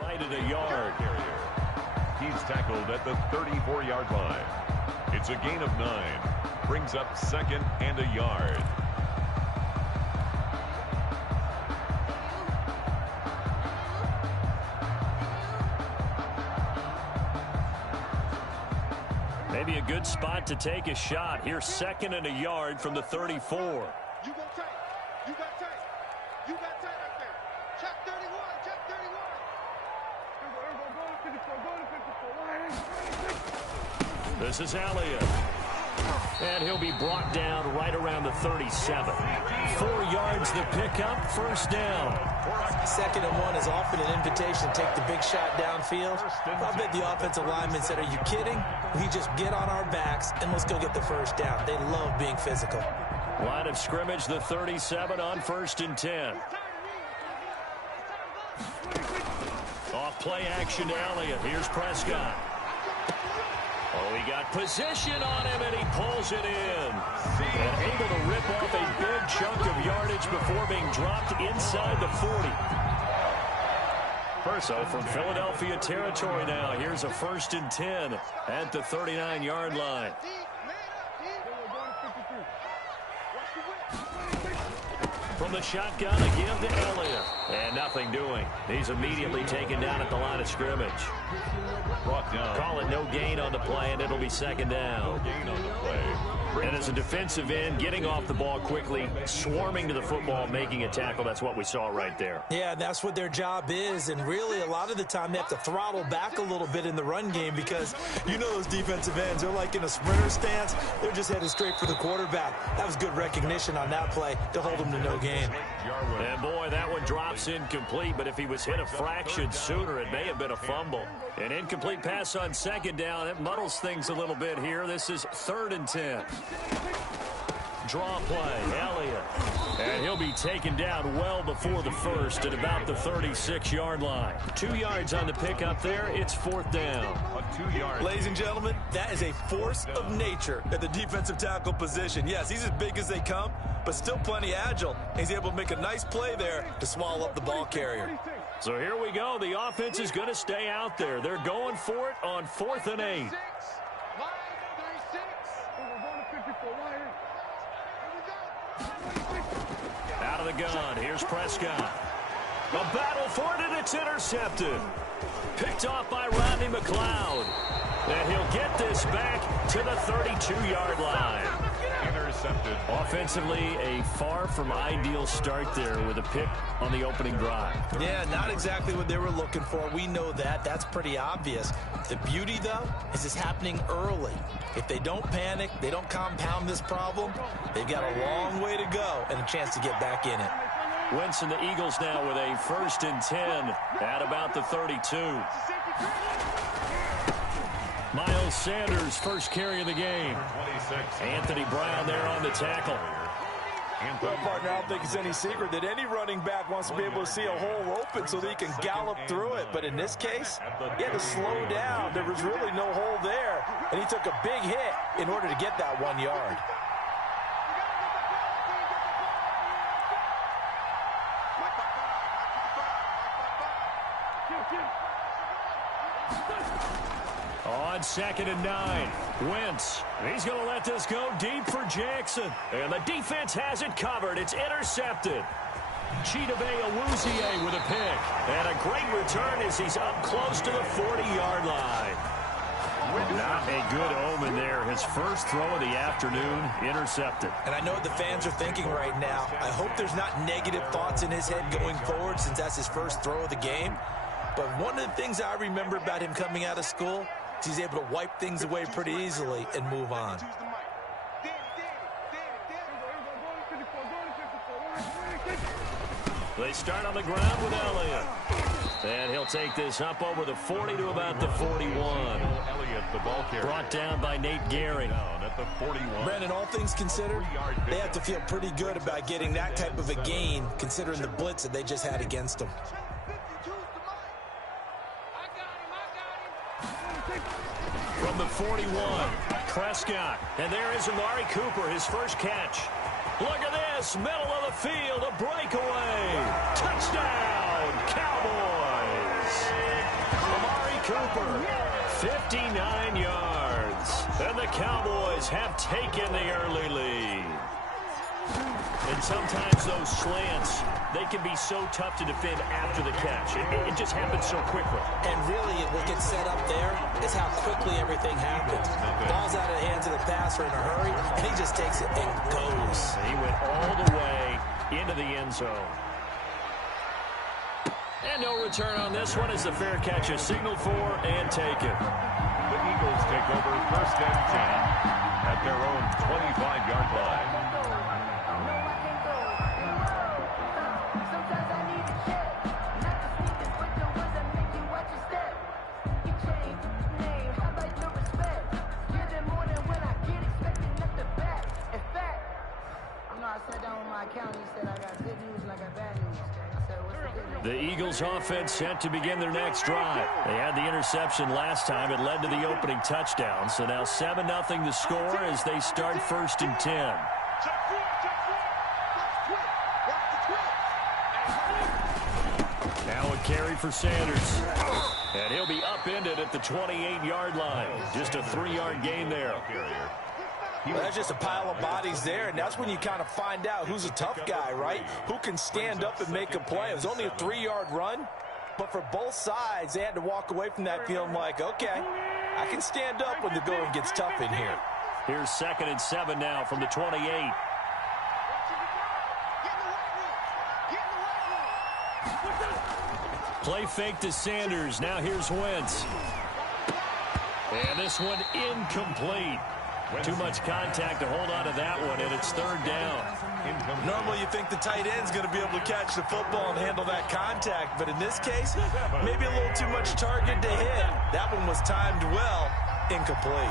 right at a yard. He's tackled at the 34-yard line. It's a gain of 9. Brings up second and a yard. Maybe a good spot to take a shot. Here's second and a yard from the 34. You go tight. You got tight. You got tight right there. Check 31. Check 31. This is Elliott. And he'll be brought down right around the 37. 4 yards the pickup, first down. Second and 1 is often an invitation to take the big shot downfield. I bet the offensive lineman said, are you kidding? We just get on our backs and let's go get the first down. They love being physical. Line of scrimmage, the 37 on first and 10. Off play action to Elliott. Here's Prescott. Oh, he got position on him, and he pulls it in. And able to rip off a big chunk of yardage before being dropped inside the 40. So from Philadelphia territory now, here's a first and 10 at the 39-yard line. From the shotgun, a give to Elliott. And nothing doing. He's immediately taken down at the line of scrimmage. Brought down. Call it no gain on the play, and it'll be second down. No gain on the play. And as a defensive end, getting off the ball quickly, swarming to the football, making a tackle, that's what we saw right there. Yeah, that's what their job is, and really a lot of the time they have to throttle back a little bit in the run game because you know those defensive ends, they're like in a sprinter stance. They're just headed straight for the quarterback. That was good recognition on that play to hold them to no gain. And boy, that one drops incomplete, but if he was hit a fraction sooner, it may have been a fumble. An incomplete pass on second down. It muddles things a little bit here. This is third and 10. Draw play, Elliott. And he'll be taken down well before the first at about the 36-yard line. 2 yards on the pickup there. It's fourth down. A 2-yard. Ladies and gentlemen, that is a force of nature at the defensive tackle position. Yes, he's as big as they come, but still plenty agile. He's able to make a nice play there to swallow up the ball carrier. So here we go. The offense is going to stay out there. They're going for it on 4th and 8. Out of the gun. Here's Prescott. A battle for it, and it's intercepted. Picked off by Rodney McLeod. And he'll get this back to the 32-yard line. Intercepted. Offensively, a far from ideal start there with a pick on the opening drive. Yeah, not exactly what they were looking for. We know that. That's pretty obvious. The beauty, though, is it's happening early. If they don't panic, they don't compound this problem, they've got a long way to go and a chance to get back in it. Wentz and the Eagles now with a 1st and 10 at about the 32. Miles Sanders, first carry of the game. 26. Anthony Brown there on the tackle. Well, partner, I don't think it's any secret that any running back wants to be able to see a hole open so that he can gallop through it. But in this case, he had to slow down. There was really no hole there, and he took a big hit in order to get that 1 yard. On 2nd and 9, Wentz. He's going to let this go deep for Jackson. And the defense has it covered. It's intercepted. Chidobe Awuzie with a pick. And a great return as he's up close to the 40-yard line. Not a good omen there. His first throw of the afternoon, intercepted. And I know what the fans are thinking right now. I hope there's not negative thoughts in his head going forward since that's his first throw of the game. But one of the things I remember about him coming out of school is he's able to wipe things away pretty easily and move on. They start on the ground with Elliott. And he'll take this up over the 40 to about the 41. Elliott, the ball carrier. Brought down by Nate Gehring. Down at the 41. Brandon, all things considered, they have to feel pretty good about getting that type of a gain considering the blitz that they just had against them. From the 41, Prescott. And there is Amari Cooper, his first catch. Look at this, middle of the field, a breakaway. Touchdown, Cowboys. Amari Cooper, 59 yards. And the Cowboys have taken the early lead. And sometimes those slants, they can be so tough to defend after the catch. It just happens so quickly. And really, what gets set up there is how quickly everything happens. Ball's out of the hands of the passer in a hurry, and he just takes it and goes. He went all the way into the end zone. And no return on this one as the fair catch is signaled for and taken. The Eagles take over 1st and 10 at their own 25-yard line. The Eagles offense set to begin their next drive. They had the interception last time. It led to the opening touchdown. So now 7-0 the score as they start 1st and 10. Now a carry for Sanders. And he'll be upended at the 28-yard line. Just a 3-yard gain there. Well, that's just a pile of bodies there, and that's when you kind of find out who's a tough guy, right? Who can stand up and make a play. It was only a 3-yard run, but for both sides, they had to walk away from that feeling like, okay, I can stand up when the going gets tough in here. Here's 2nd and 7 now from the 28. Play fake to Sanders. Now here's Wentz. And this one incomplete. Too much contact to hold on to that one, and it's 3rd down. Normally you think the tight end's going to be able to catch the football and handle that contact, but in this case, maybe a little too much target to hit. That one was timed well, incomplete.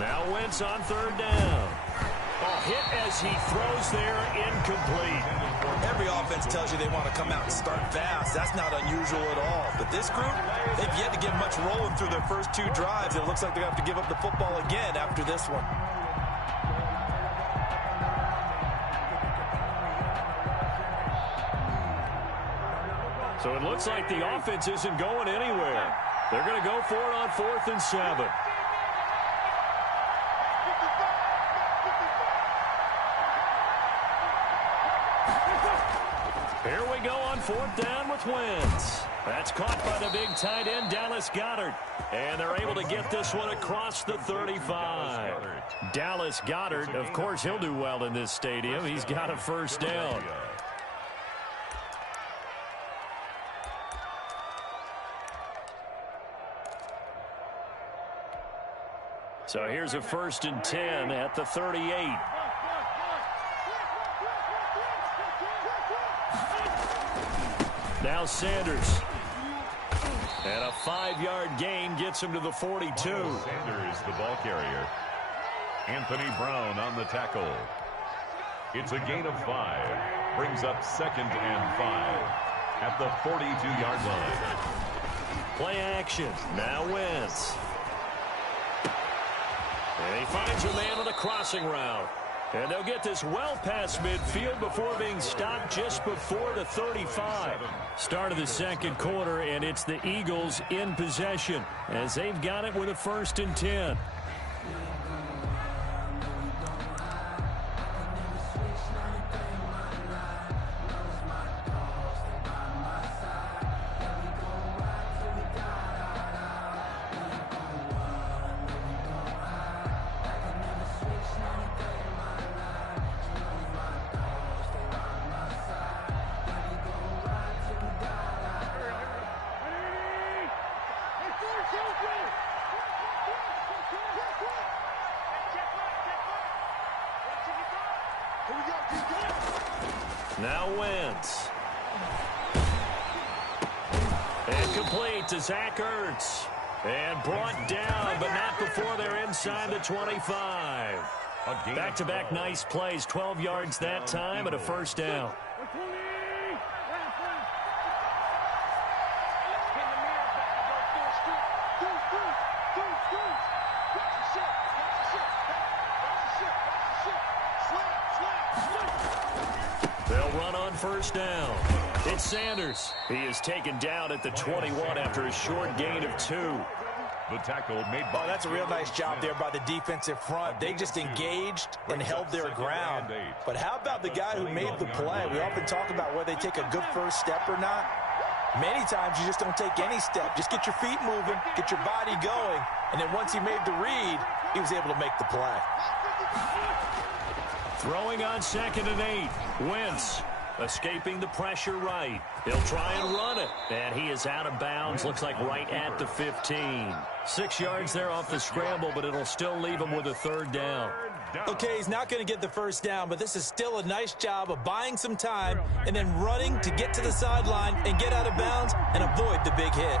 Now Wentz on 3rd down. Hit as he throws there, incomplete. Every offense tells you they want to come out and start fast. That's not unusual at all. But this group, they've yet to get much rolling through their first 2 drives. It looks like they're going to have to give up the football again after this one. So it looks like the offense isn't going anywhere. They're going to go for it on 4th and 7. Here we go on 4th down with Wentz. That's caught by the big tight end, Dallas Goedert. And they're able to get this one across the 35. Dallas Goedert, of course, he'll do well in this stadium. He's got a first down. So here's a 1st and 10 at the 38. Now Sanders. And a 5-yard gain gets him to the 42. Sanders, the ball carrier. Anthony Brown on the tackle. It's a gain of 5. Brings up 2nd and 5 at the 42-yard line. Play action. Now Wentz. And he finds a man on the crossing route. And they'll get this well past midfield before being stopped just before the 35. Start of the second quarter, and it's the Eagles in possession as they've got it with a 1st and 10. Now Wentz. And complete to Zach Ertz. And brought down, but not before they're inside the 25. Back-to-back nice plays, 12 yards that time and a first down. They'll run on first down. It's Sanders. He is taken down at the 21 after a short gain of 2. The tackle made by... Oh, that's a real nice job there by the defensive front. They just engaged and held their ground. But how about the guy who made the play? We often talk about whether they take a good first step or not. Many times you just don't take any step. Just get your feet moving, get your body going, and then once he made the read, he was able to make the play. Throwing on 2nd and 8. Wentz escaping the pressure right. He'll try and run it. And he is out of bounds. Looks like right at the 15. 6 yards there off the scramble, but it'll still leave him with a 3rd down. Okay, he's not going to get the first down, but this is still a nice job of buying some time and then running to get to the sideline and get out of bounds and avoid the big hit.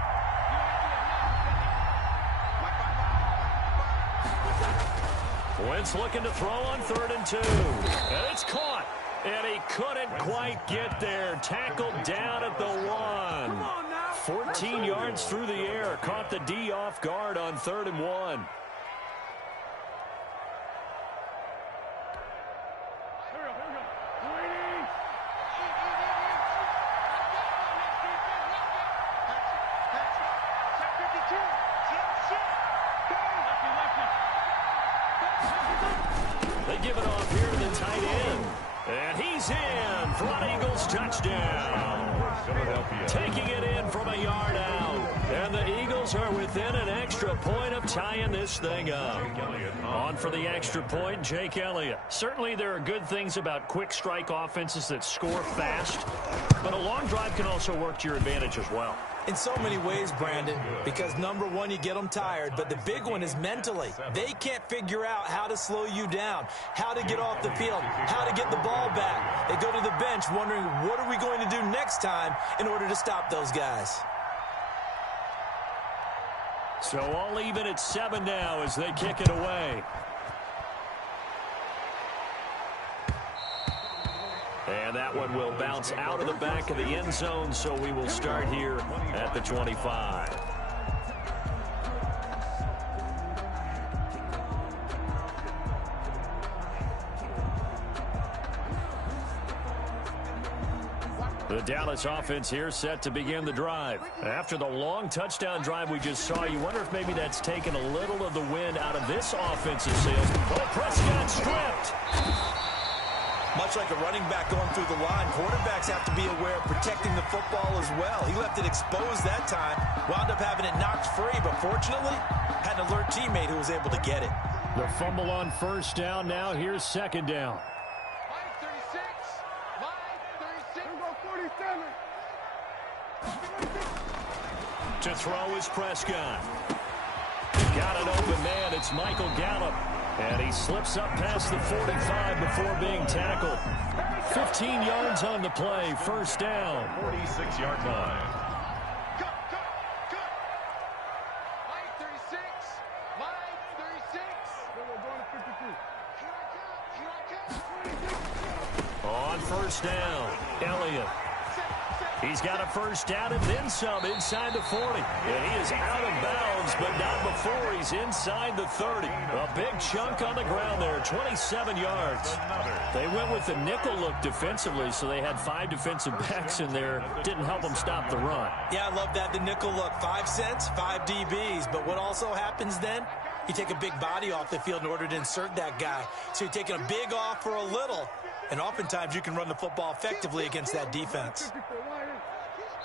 Wentz looking to throw on 3rd and 2. And it's caught. And he couldn't quite get there. Tackled down at the 1. 14 yards through the air. Caught the D off guard on 3rd and 1. They give it off here to the tight end. And he's in for an Eagles touchdown. Taking it in from a yard out. And the Eagles are within an extra point of tying this thing up. On for the extra point, Jake Elliott. Certainly there are good things about quick strike offenses that score fast. But a long drive can also work to your advantage as well. In so many ways, Brandon, because number one, you get them tired, but the big one is mentally. They can't figure out how to slow you down, how to get off the field, how to get the ball back. They go to the bench wondering, what are we going to do next time in order to stop those guys? So all even at 7 now as they kick it away. And that one will bounce out of the back of the end zone, so we will start here at the 25. The Dallas offense here set to begin the drive. After the long touchdown drive we just saw, you wonder if maybe that's taken a little of the wind out of this offensive sails. Oh, Prescott stripped. Much like a running back going through the line, quarterbacks have to be aware of protecting the football as well. He left it exposed that time, wound up having it knocked free, but fortunately, had an alert teammate who was able to get it. The fumble on first down. Now here's second down. Line 36. Line 36. To throw is Prescott. Got an open man. It's Michael Gallup. And he slips up past the 45 before being tackled. 15 yards on the play. First down. 46-yard line. Cut. Line 36. Line 36. On first down, Elliott. He's got a first down and then some inside the 40. And he is out of bounds, but not before he's inside the 30. A big chunk on the ground there, 27 yards. They went with the nickel look defensively, so they had 5 defensive backs in there. Didn't help them stop the run. Yeah, I love that, the nickel look. 5 cents, 5 DBs. But what also happens then? You take a big body off the field in order to insert that guy. So you're taking a big off for a little. And oftentimes you can run the football effectively against that defense.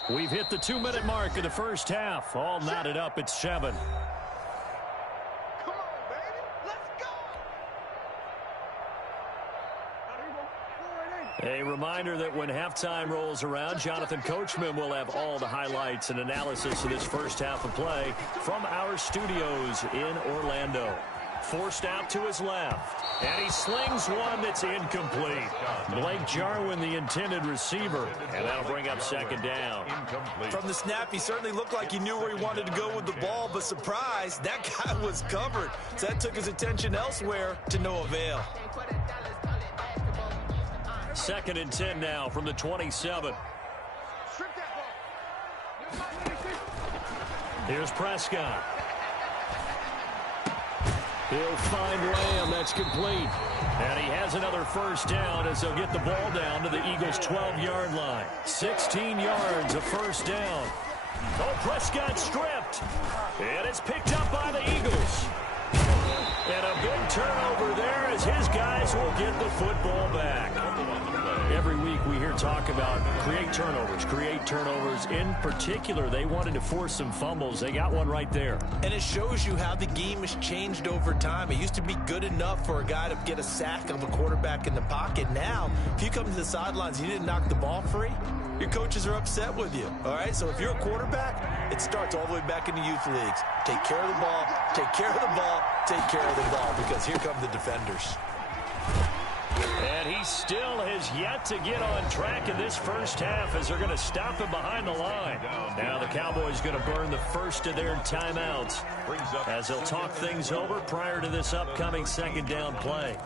We've hit the 2-minute mark of the first half. All knotted up at 7. Come on, baby. Let's go. A reminder that when halftime rolls around, Jonathan Coachman will have all the highlights and analysis of this first half of play from our studios in Orlando. Forced out to his left, and he slings one that's incomplete. Blake Jarwin, the intended receiver, and that'll bring up second down. From the snap, he certainly looked like he knew where he wanted to go with the ball, but surprise, that guy was covered. So that took his attention elsewhere to no avail. Second and 10 now from the 27. Strip that ball. Here's Prescott. He'll find Lamb. That's complete. And he has another first down as they'll get the ball down to the Eagles' 12-yard line. 16 yards, a first down. Oh, Prescott stripped. And it's picked up by the Eagles. And a big turnover there as his guys will get the football back. Every week we hear talk about create turnovers. In particular, they wanted to force some fumbles. They got one right there. And it shows you how the game has changed over time. It used to be good enough for a guy to get a sack of a quarterback in the pocket. Now, if you come to the sidelines and you didn't knock the ball free, your coaches are upset with you. All right, so if you're a quarterback, it starts all the way back in the youth leagues. Take care of the ball, take care of the ball, take care of the ball, because here come the defenders. And he still has yet to get on track in this first half as they're going to stop him behind the line. Now the Cowboys going to burn the first of their timeouts as they'll talk things over prior to this upcoming second down play.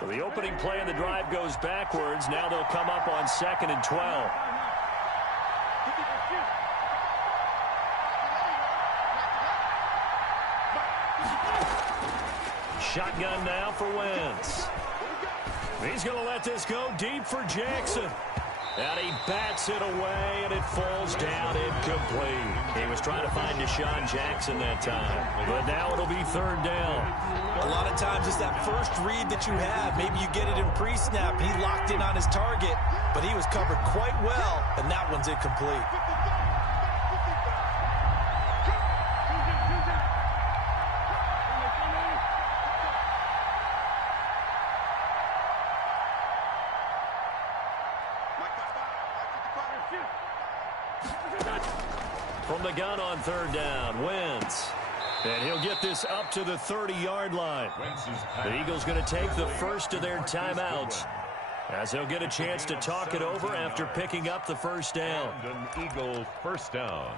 So the opening play of the drive goes backwards. Now they'll come up on 2nd and 12. Shotgun now for Wentz. He's going to let this go deep for Jackson. And he bats it away, and it falls down incomplete. He was trying to find Deshaun Jackson that time. But now it'll be third down. A lot of times it's that first read that you have. Maybe you get it in pre-snap. He locked in on his target, but he was covered quite well, and that one's incomplete. From the gun on third down, Wentz. And he'll get this up to the 30-yard line. The Eagles going to take the first of their timeouts as they'll get a chance to talk it over after picking up the first down. An Eagle first down.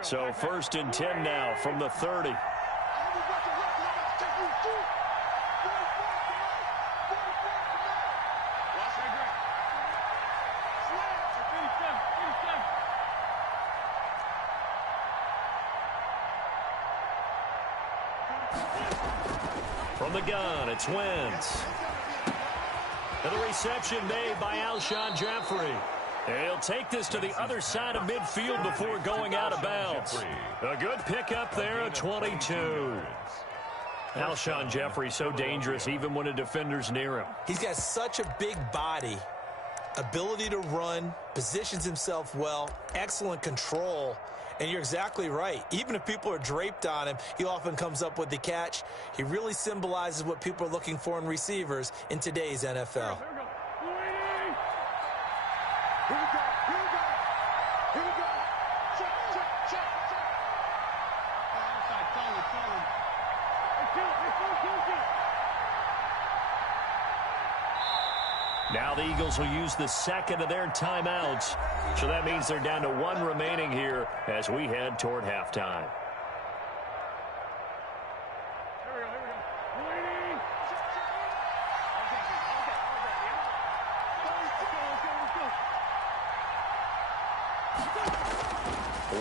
So 1st and 10 now from the 30. From the gun, it's Wentz. And the reception made by Alshon Jeffrey. And he'll take this to the other side of midfield before going out of bounds. A good pickup there at 22. Alshon Jeffrey so dangerous even when a defender's near him. He's got such a big body, ability to run, positions himself well, excellent control. And you're exactly right. Even if people are draped on him, he often comes up with the catch. He really symbolizes what people are looking for in receivers in today's NFL. Now the Eagles will use the second of their timeouts. So that means they're down to one remaining here as we head toward halftime.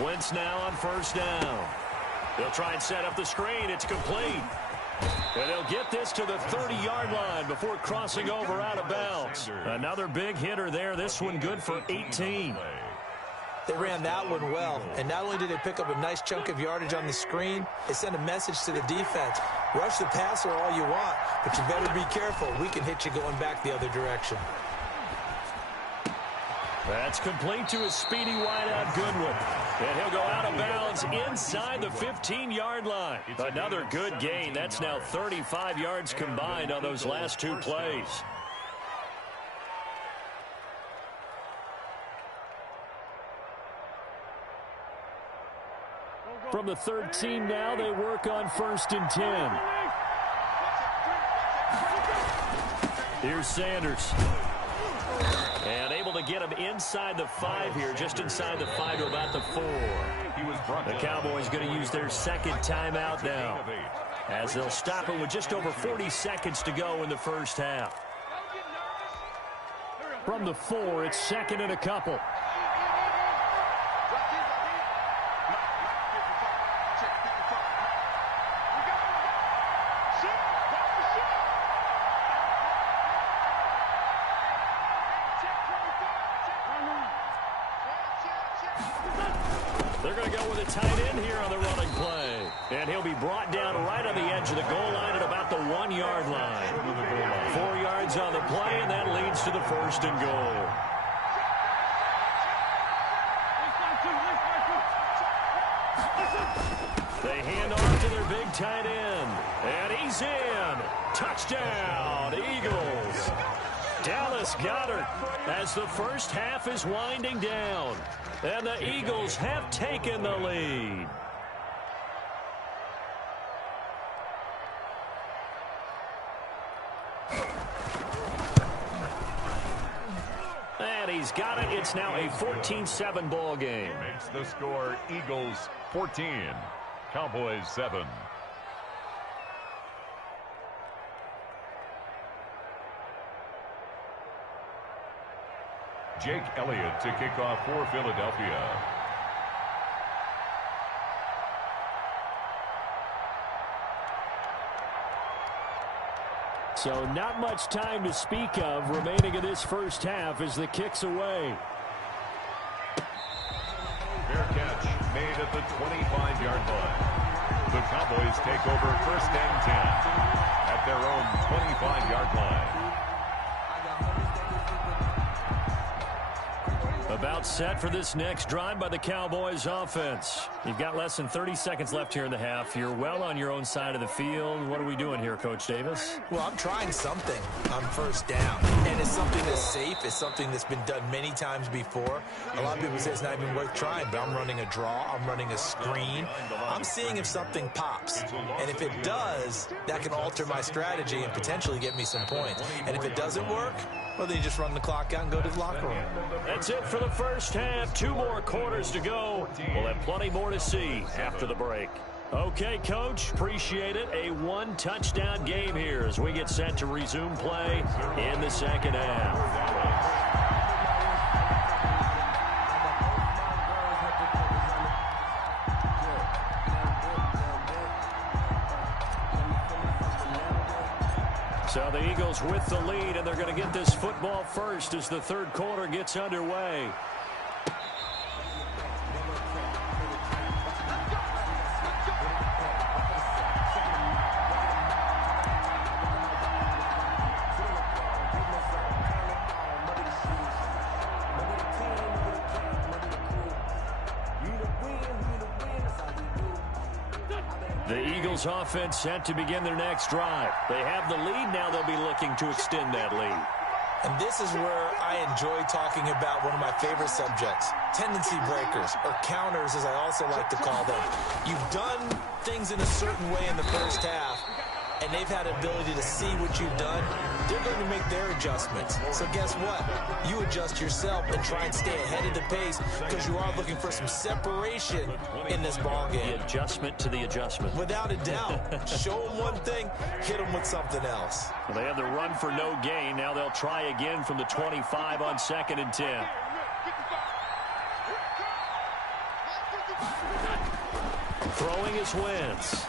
Wentz now on first down. They'll try and set up the screen. It's complete. And they'll get this to the 30-yard line before crossing over out of bounds. Another big hitter there. This one good for 18. They ran that one well, and not only did they pick up a nice chunk of yardage on the screen, they sent a message to the defense. Rush the passer all you want, but you better be careful. We can hit you going back the other direction. That's complete to a speedy wideout Goodwin. And he'll go out of bounds inside the 15-yard line. Another good gain. That's now 35 yards combined on those last two plays. From the 13 now, they work on 1st and 10. Here's Sanders. And able to get him inside the 5 here, just inside the 5 to about the 4. The Cowboys going to use their second timeout now, as they'll stop it with just over 40 seconds to go in the first half. From the 4, it's second and a couple. They're going to go with a tight end here on the running play. And he'll be brought down right on the edge of the goal line at about the 1-yard line. 4 yards on the play, and that leads to the 1st and goal. They hand off to their big tight end. And he's in. Touchdown, Eagles. Dallas Goedert as the first half is winding down. And the Eagles have taken the lead. And he's got it. It's now a 14-7 ball game. Makes the score Eagles 14, Cowboys 7. Jake Elliott to kick off for Philadelphia. So not much time to speak of remaining in this first half as the kick's away. Fair catch made at the 25-yard line. The Cowboys take over 1st and 10 at their own 25-yard line. About set for this next drive by the Cowboys offense. You've got less than 30 seconds left here in the half. You're well on your own side of the field. What are we doing here, Coach Davis? Well, I'm trying something on first down. And it's something that's safe. It's something that's been done many times before. A lot of people say it's not even worth trying, but I'm running a draw. I'm running a screen. I'm seeing if something pops. And if it does, that can alter my strategy and potentially get me some points. And if it doesn't work, well, then you just run the clock out and go to the locker room. That's it for the first half. 2 more quarters to go. We'll have plenty more to see after the break. Okay, Coach, appreciate it. A 1-touchdown game here as we get set to resume play in the second half. So the Eagles with the lead, and they're going to get this football first as the third quarter gets underway. The Eagles offense set to begin their next drive. They have the lead. Now they'll be looking to extend that lead. And this is where I enjoy talking about one of my favorite subjects, tendency breakers, or counters as I also like to call them. You've done things in a certain way in the first half, and they've had ability to see what you've done. They're going to make their adjustments. So guess what? You adjust yourself and try and stay ahead of the pace because you are looking for some separation in this ball game. The adjustment to the adjustment. Without a doubt. Show them one thing, hit them with something else. Well, they had the run for no gain. Now they'll try again from the 25 on 2nd and 10. Throwing his Wentz.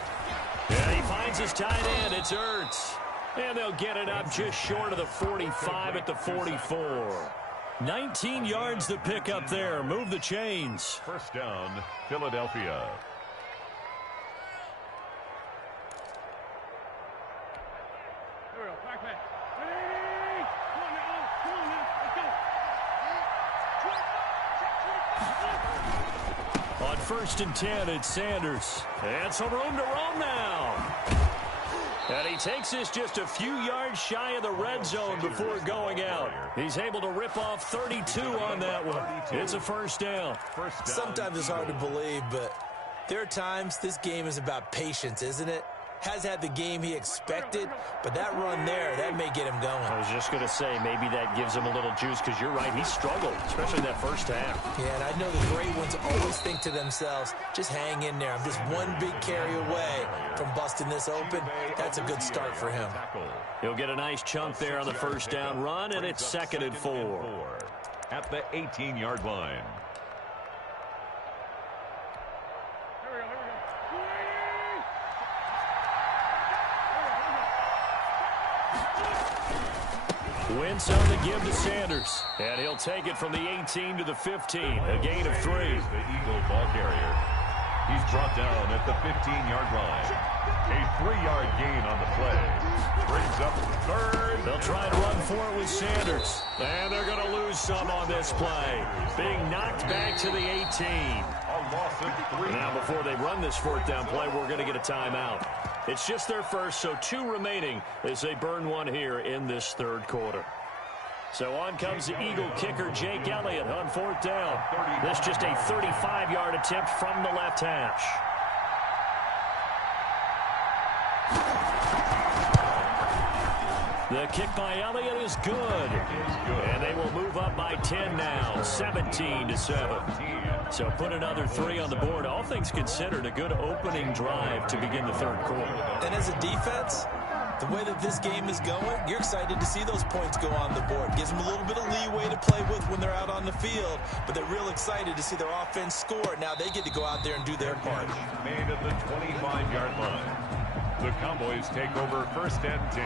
Yeah, he finds his tight end. It's Ertz. And they'll get it up just short of the 45 at the 44. 19 yards to pick up there. Move the chains. First down, Philadelphia. On 1st and 10, it's Sanders. And some room to roam now. And he takes this just a few yards shy of the red zone before going out. He's able to rip off 32 on that one. It's a first down. Sometimes it's hard to believe, but there are times this game is about patience, isn't it? Has had the game he expected, but that run there, that may get him going. I was just going to say, maybe that gives him a little juice, because you're right, he struggled, especially that first half. Yeah, and I know the great ones always think to themselves, just hang in there. I'm just one big carry away from busting this open. That's a good start for him. He'll get a nice chunk there on the first down run, and it's 2nd and 4. At the 18-yard line. Wentz on the give to Sanders. And he'll take it from the 18 to the 15. A gain of 3. The Eagle ball carrier. He's brought down at the 15-yard line. A 3-yard gain on the play. Brings up 3rd. They'll try and run for it with Sanders. And they're going to lose some on this play. Being knocked back to the 18. A loss of 3. Now before they run this 4th down play, we're going to get a timeout. It's just their first, so 2 remaining as they burn one here in this 3rd quarter. So on comes the Eagle kicker, Jake Elliott, on 4th down. This just a 35-yard attempt from the left hash. The kick by Elliott is good. And they will move up by 10 now, 17-7. So put another 3 on the board. All things considered, a good opening drive to begin the 3rd quarter. And as a defense, the way that this game is going, you're excited to see those points go on the board. Gives them a little bit of leeway to play with when they're out on the field, but they're real excited to see their offense score. Now they get to go out there and do their part. Made at the 25-yard line. The Cowboys take over 1st and 10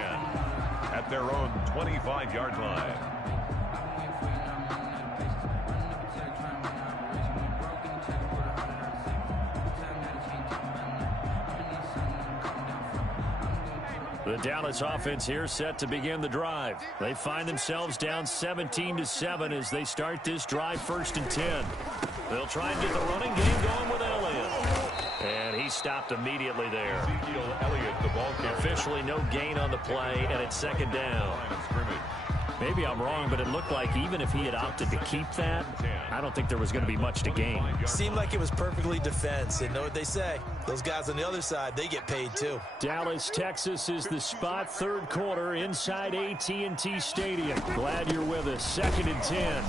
at their own 25-yard line. The Dallas offense here set to begin the drive. They find themselves down 17-7 as they start this drive 1st and 10. They'll try and get the running game going with Elliott. And he stopped immediately there. Ezekiel Elliott, the ball carrier. Officially no gain on the play, and it's 2nd down. Maybe I'm wrong, but it looked like even if he had opted to keep that, I don't think there was going to be much to gain. Seemed like it was perfectly defense. And know what they say? Those guys on the other side, they get paid too. Dallas, Texas is the spot, 3rd quarter inside AT&T Stadium. Glad you're with us. 2nd and 10.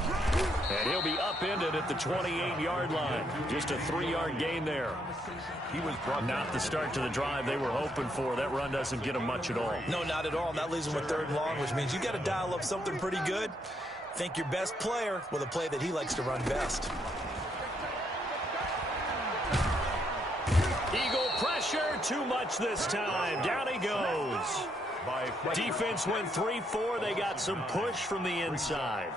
And he'll be upended at the 28-yard line. Just a 3-yard gain there. He was brought not the start to the drive they were hoping for. That run doesn't get them much at all. No, not at all. And that leaves them with 3rd and long, which means you got to dial up something pretty good. Think your best player with a play that he likes to run best. Eagle pressure, too much this time. Down he goes. Defense went 3-4. They got some push from the inside.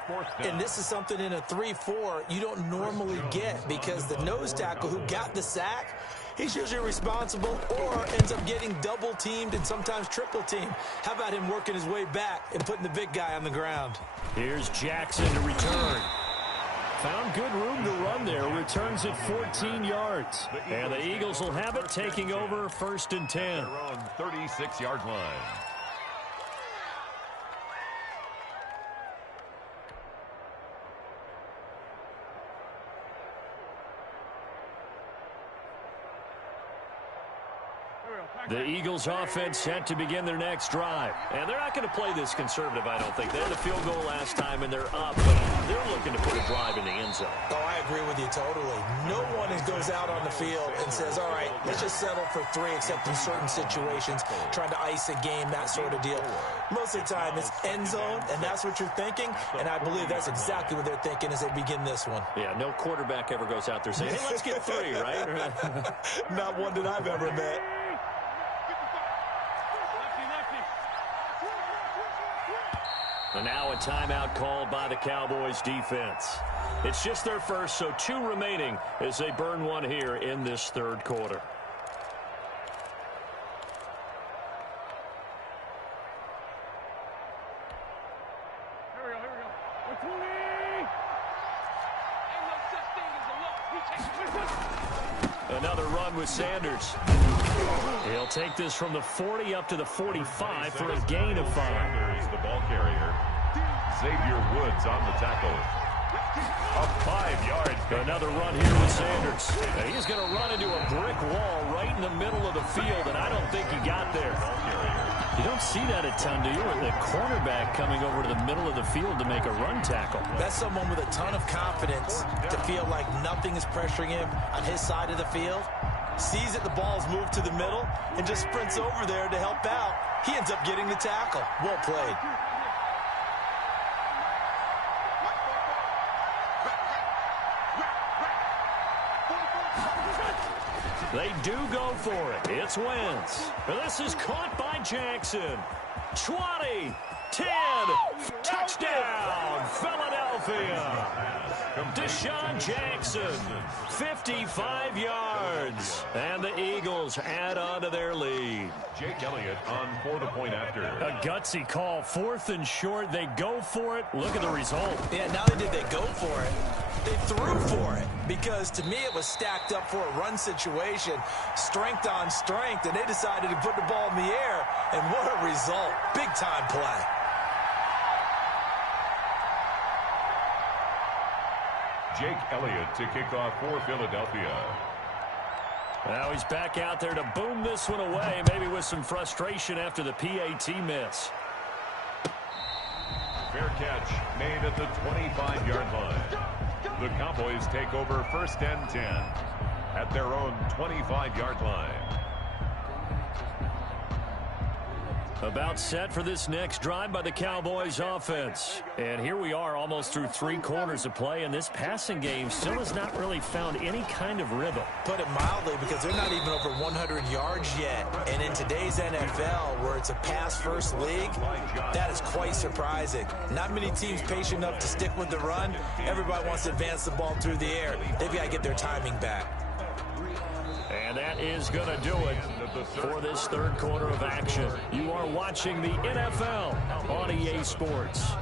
And this is something in a 3-4 you don't normally get because the nose tackle who got the sack, he's usually responsible or ends up getting double-teamed and sometimes triple-teamed. How about him working his way back and putting the big guy on the ground? Here's Jackson to return. Found good room to run there. Returns at 14 yards. And the Eagles will have it, taking over 1st and 10. Their own 36-yard line. The Eagles offense set to begin their next drive. And they're not going to play this conservative, I don't think. They had a field goal last time, and they're up, but they're looking to put a drive in the end zone. Oh, I agree with you totally. No one goes out on the field and says, all right, let's just settle for 3, except in certain situations, trying to ice a game, that sort of deal. Most of the time, it's end zone, and that's what you're thinking, and I believe that's exactly what they're thinking as they begin this one. Yeah, no quarterback ever goes out there saying, hey, let's get 3, right? Not one that I've ever met. And now a timeout called by the Cowboys defense. It's just their first, so 2 remaining as they burn one here in this 3rd quarter. Another run with Sanders. He'll take this from the 40 up to the 45 for a gain of 5. Sanders, the ball carrier. Xavier Woods on the tackle. A 5-yard. Another run here with Sanders. And he's going to run into a brick wall right in the middle of the field, and I don't think he got there. You don't see that a ton, do you? With the cornerback coming over to the middle of the field to make a run tackle. That's someone with a ton of confidence to feel like nothing is pressuring him on his side of the field. Sees that the ball's moved to the middle and just sprints over there to help out. He ends up getting the tackle. Well played. They do go for it. It's Wentz. This is caught by Jackson. 20, 10, touchdown, Philadelphia. Deshaun Jackson, 55 yards. And the Eagles add on to their lead. Jake Elliott on for the point after. A gutsy call, 4th and short. They go for it. Look at the result. Yeah, not only did they go for it, they threw for it, because to me it was stacked up for a run situation, strength on strength, and they decided to put the ball in the air, and what a result. Big-time play. Jake Elliott to kick off for Philadelphia. Now he's back out there to boom this one away, maybe with some frustration after the PAT miss. Fair catch made at the 25-yard line. The Cowboys take over 1st and 10 at their own 25-yard line. About set for this next drive by the Cowboys offense. And here we are almost through 3 quarters of play, and this passing game still has not really found any kind of rhythm. Put it mildly, because they're not even over 100 yards yet. And in today's NFL, where it's a pass-first league, that is quite surprising. Not many teams patient enough to stick with the run. Everybody wants to advance the ball through the air. They've got to get their timing back. And that is going to do it for this 3rd quarter of action. You are watching the NFL on EA Sports.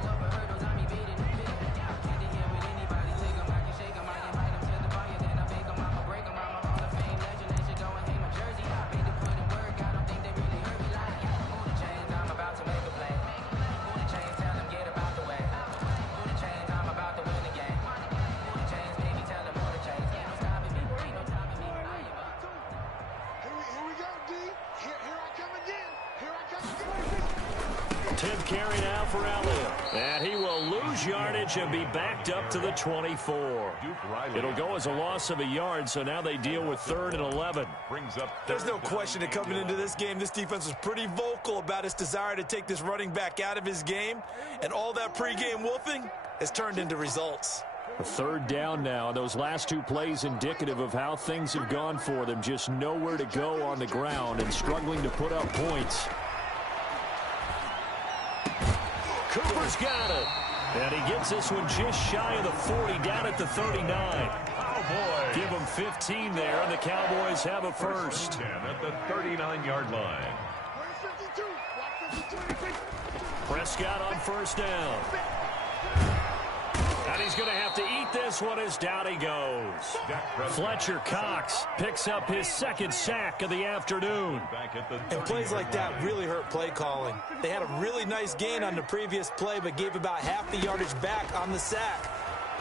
Carry now for Elliott. And he will lose yardage and be backed up to the 24. It'll go as a loss of a yard, so now they deal with 3rd and 11. There's no question that coming into this game, this defense was pretty vocal about its desire to take this running back out of his game. And all that pregame wolfing has turned into results. A 3rd down now. Those last 2 plays indicative of how things have gone for them. Just nowhere to go on the ground and struggling to put up points. Cooper's got it. And he gets this one just shy of the 40, down at the 39. Oh, boy. Give him 15 there, and the Cowboys have a first. 10 at the 39-yard line. Prescott on first down. And he's going to have to eat this one as down he goes. Fletcher Cox picks up his second sack of the afternoon. And plays like that really hurt play calling. They had a really nice gain on the previous play, but gave about half the yardage back on the sack.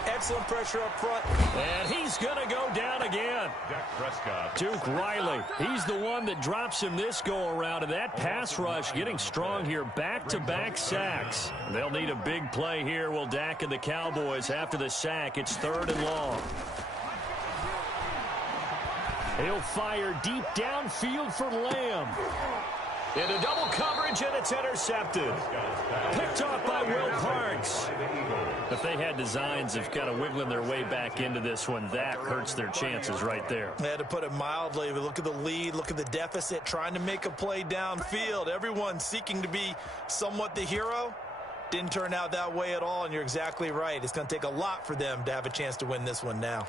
Excellent pressure up front. And he's going to go down again. Duke Riley, he's the one that drops him this go-around. And that pass rush getting strong here. Back-to-back sacks. They'll need a big play here. Will Dak and the Cowboys after the sack. It's 3rd and long. He'll fire deep downfield for Lamb. Into double coverage, and it's intercepted. Picked off by Will Parks. If they had designs of kind of wiggling their way back into this one, that hurts their chances right there. They had to put it mildly, but look at the lead, look at the deficit, trying to make a play downfield. Everyone seeking to be somewhat the hero. Didn't turn out that way at all, and you're exactly right. It's going to take a lot for them to have a chance to win this one now.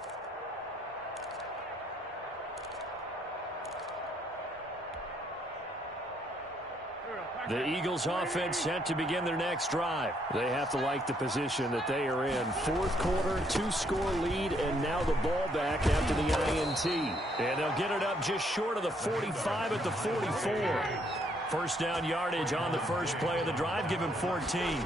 The Eagles offense set to begin their next drive. They have to like the position that they are in. 4th quarter, 2-score lead, and now the ball back after the INT. And they'll get it up just short of the 45 at the 44. First down yardage on the first play of the drive. Give him 14.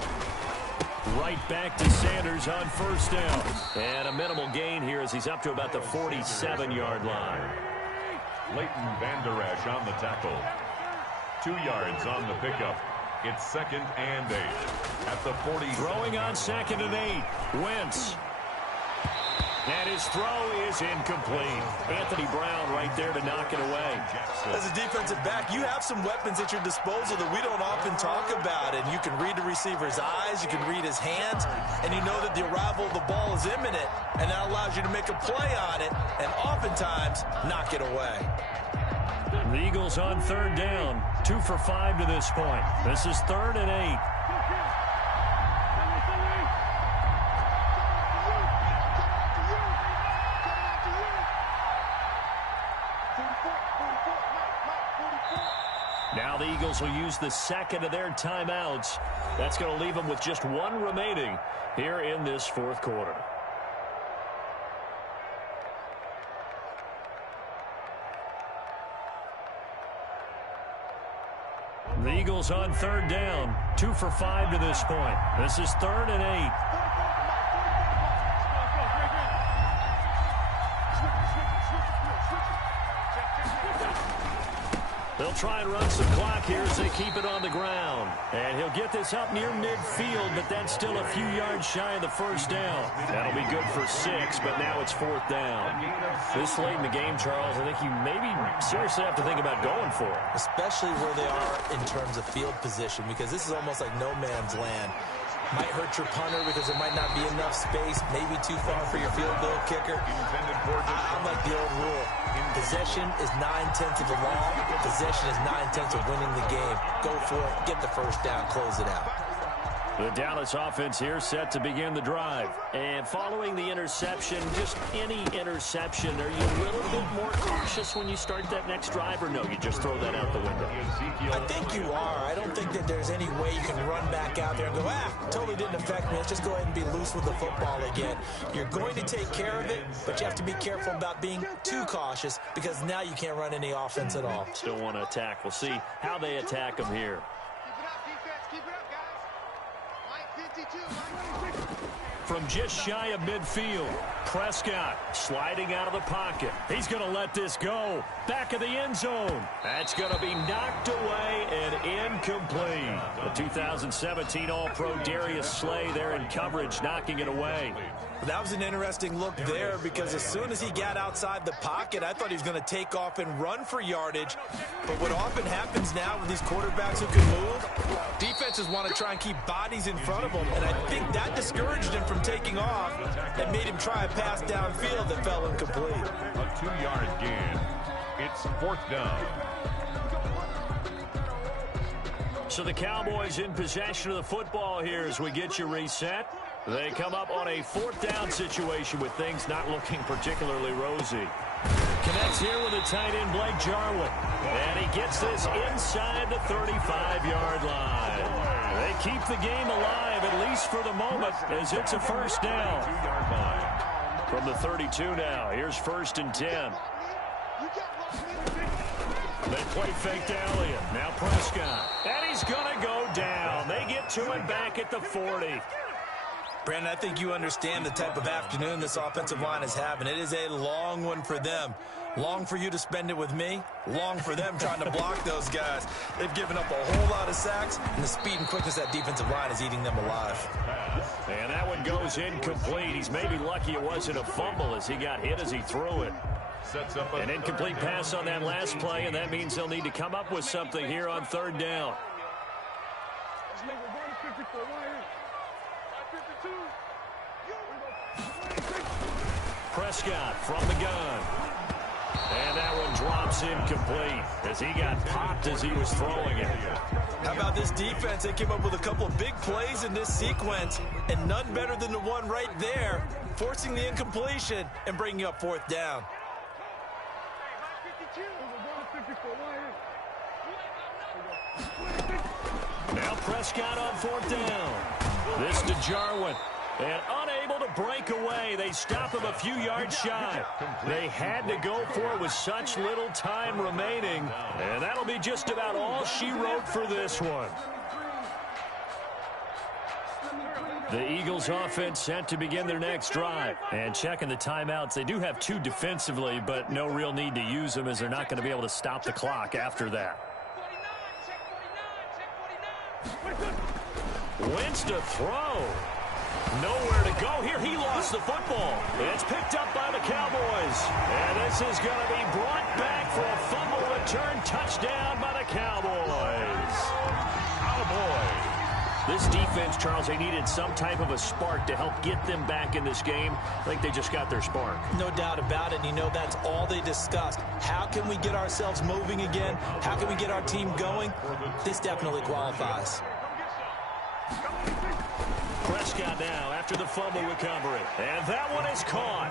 Right back to Sanders on first down. And a minimal gain here as he's up to about the 47-yard line. Leighton Vander Esch on the tackle. 2 yards on the pickup. It's 2nd and 8 at the 40. Throwing on 2nd and 8. Wentz. And his throw is incomplete. Anthony Brown right there to knock it away. As a defensive back, you have some weapons at your disposal that we don't often talk about. And you can read the receiver's eyes, you can read his hands, and you know that the arrival of the ball is imminent, and that allows you to make a play on it and oftentimes knock it away. The Eagles on 3rd down. 2 for 5 to this point. This is 3rd and 8. Now the Eagles will use the 2nd of their timeouts. That's going to leave them with just 1 remaining here in this 4th quarter. The Eagles on 3rd down. 2 for 5 to this point. This is 3rd and 8. They'll try and run some clock here as they keep it on the ground. And he'll get this up near midfield, but that's still a few yards shy of the first down. That'll be good for 6, but now it's 4th down. This late in the game, Charles, I think you maybe seriously have to think about going for it. Especially where they are in terms of field position, because this is almost like no man's land. Might hurt your punter because there might not be enough space, maybe too far for your field goal kicker. I'm like the old rule. Possession is 9/10 of the law. Possession is 9/10 of winning the game. Go for it, get the first down, close it out. The Dallas offense here set to begin the drive. And following the interception, just any interception, are you a little bit more cautious when you start that next drive, or no, you just throw that out the window? I think you are. I don't think that there's any way you can run back out there and go, totally didn't affect me. Let's just go ahead and be loose with the football again. You're going to take care of it, but you have to be careful about being too cautious because now you can't run any offense at all. Still want to attack. We'll see how they attack them here. From just shy of midfield, Prescott sliding out of the pocket. He's going to let this go. Back of the end zone. That's going to be knocked away and incomplete. The 2017 All-Pro Darius Slay there in coverage, knocking it away. That was an interesting look there because as soon as he got outside the pocket, I thought he was going to take off and run for yardage. But what often happens now with these quarterbacks who can move, defenses want to try and keep bodies in front of them. And I think that discouraged him from taking off and made him try a pass downfield that fell incomplete. A 2-yard gain. It's 4th down. So the Cowboys in possession of the football here as we get you reset. They come up on a 4th down situation with things not looking particularly rosy. Connects here with a tight end, Blake Jarwin. And he gets this inside the 35-yard line. They keep the game alive, at least for the moment, as it's a first down. From the 32 now, here's 1st and 10. They play fake to Elliott. Now Prescott. And he's going to go down. They get to him back at the 40. Brandon, I think you understand the type of afternoon this offensive line is having. It is a long one for them. Long for you to spend it with me. Long for them trying to block those guys. They've given up a whole lot of sacks, and the speed and quickness of that defensive line is eating them alive. And that one goes incomplete. He's maybe lucky it wasn't a fumble as he got hit as he threw it. An incomplete pass on that last play, and that means they'll need to come up with something here on 3rd down. Prescott from the gun. And that one drops incomplete as he got popped as he was throwing it. How about this defense? They came up with a couple of big plays in this sequence, and none better than the one right there, forcing the incompletion and bringing up 4th down. Now Prescott on 4th down. This to Jarwin. And unable to break away. They stop him a few yards shy. They had to go for it with such little time remaining. And that'll be just about all she wrote for this one. The Eagles offense set to begin their next drive. And checking the timeouts, they do have 2 defensively, but no real need to use them as they're not going to be able to stop the clock after that. Wentz to throw. Nowhere to go here. He lost the football. It's picked up by the Cowboys. And this is going to be brought back for a fumble return touchdown by the Cowboys. Cowboys. This defense, Charles, they needed some type of a spark to help get them back in this game. I think they just got their spark. No doubt about it. You know, that's all they discussed. How can we get ourselves moving again? How can we get our team going? This definitely qualifies. Prescott now after the fumble recovery. And that one is caught.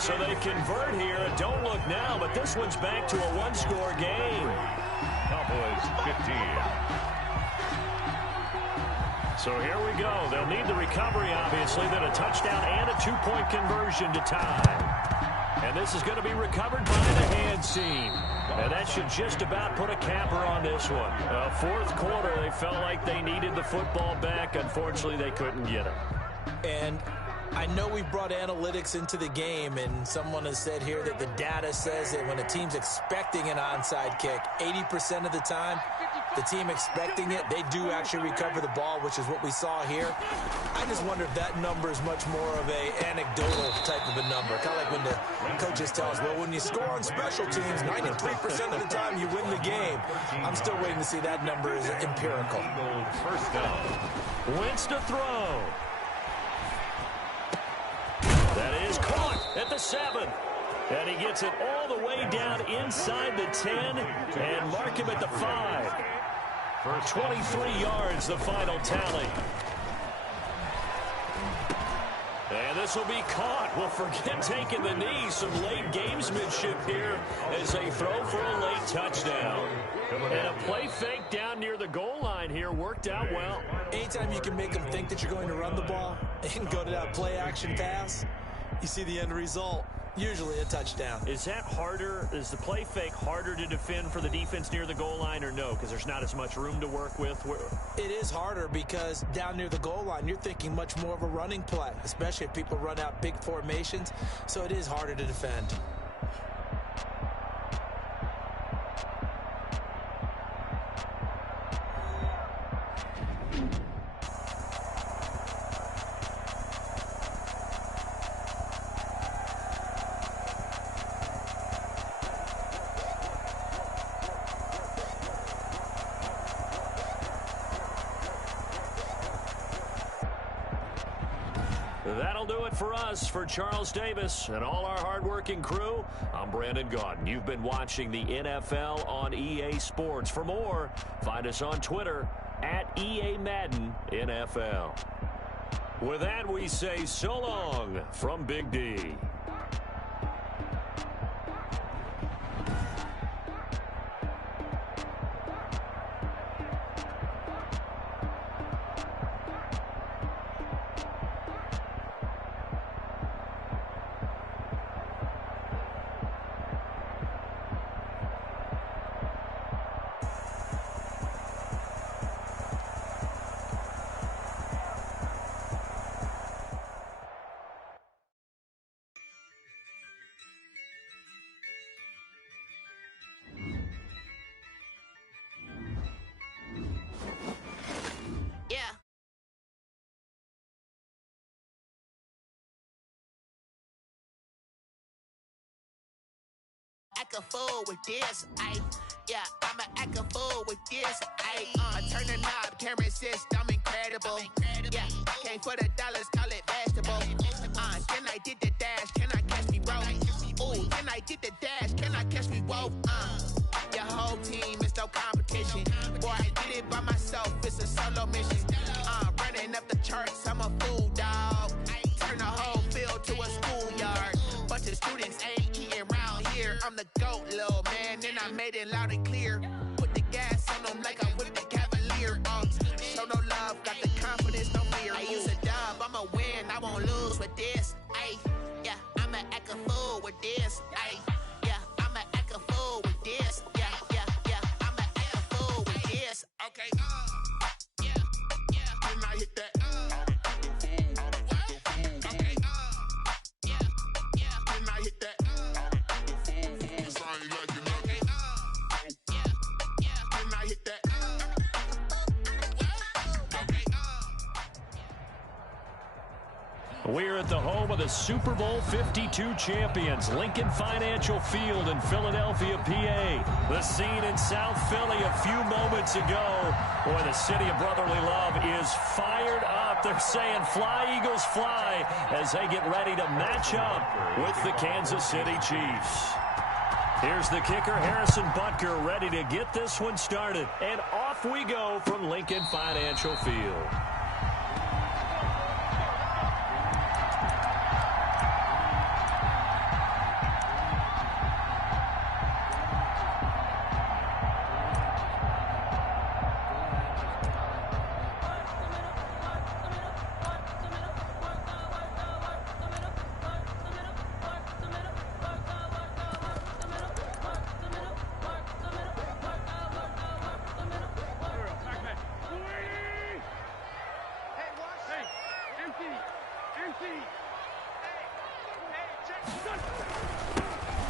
So they convert here. Don't look now, but this one's back to a 1-score game. Cowboys 15. So here we go. They'll need the recovery, obviously, then a touchdown and a 2-point conversion to tie. And this is going to be recovered by the hand seam. And that should just about put a capper on this one. 4th quarter, they felt like they needed the football back. Unfortunately, they couldn't get it. And I know we brought analytics into the game, and someone has said here that the data says that when a team's expecting an onside kick, 80% of the time, the team expecting it, they do actually recover the ball, which is what we saw here. I just wonder if that number is much more of a anecdotal type of a number. Kind of like when the coaches tell us, well, when you score on special teams, 93% of the time you win the game. I'm still waiting to see that number is empirical. First down. Wentz to throw. That is caught at the 7. And he gets it all the way down inside the 10 and mark him at the 5. For 23 yards, the final tally. And this will be caught. Well, forget taking the knee. Some late gamesmanship here as they throw for a late touchdown. And a play fake down near the goal line here worked out well. Anytime you can make them think that you're going to run the ball and go to that play action pass, you see the end result. Usually a touchdown. Is that harder? Is the play fake harder to defend for the defense near the goal line or no? Because there's not as much room to work with. It is harder because down near the goal line, you're thinking much more of a running play, especially if people run out big formations. So it is harder to defend. That'll do it for us. For Charles Davis and all our hardworking crew, I'm Brandon Gaudin. You've been watching the NFL on EA Sports. For more, find us on Twitter EA Madden NFL. With that, we say so long from Big D. Act a fool with this, I'ma act a fool with this, turn the knob, camera assist, I'm incredible, came for the dollars, call it vegetable, then I did the dash, can I catch me, bro, ooh, then I did the dash, can I catch me, whoa, your whole team is no competition, boy, I did it by myself, it's a solo mission, running up the charts, I'm a fool, dog, turn the whole field to a schoolyard, bunch of students ain't eating round here, I'm the GOAT, little man, and I made it loud and clear. Put the gas on them like I'm with the Cavalier. Show no love, got the confidence, no fear. I use a dub, I'ma win, I won't lose with this. I'ma act a fool with this. I'ma act a fool with this. I'ma act a fool with this. Okay, can I hit that? Okay, can I hit that? We're at the home of the Super Bowl 52 champions, Lincoln Financial Field in Philadelphia, PA. The scene in South Philly a few moments ago. Boy, the city of brotherly love is fired up. They're saying, fly, Eagles, fly, as they get ready to match up with the Kansas City Chiefs. Here's the kicker, Harrison Butker, ready to get this one started. And off we go from Lincoln Financial Field.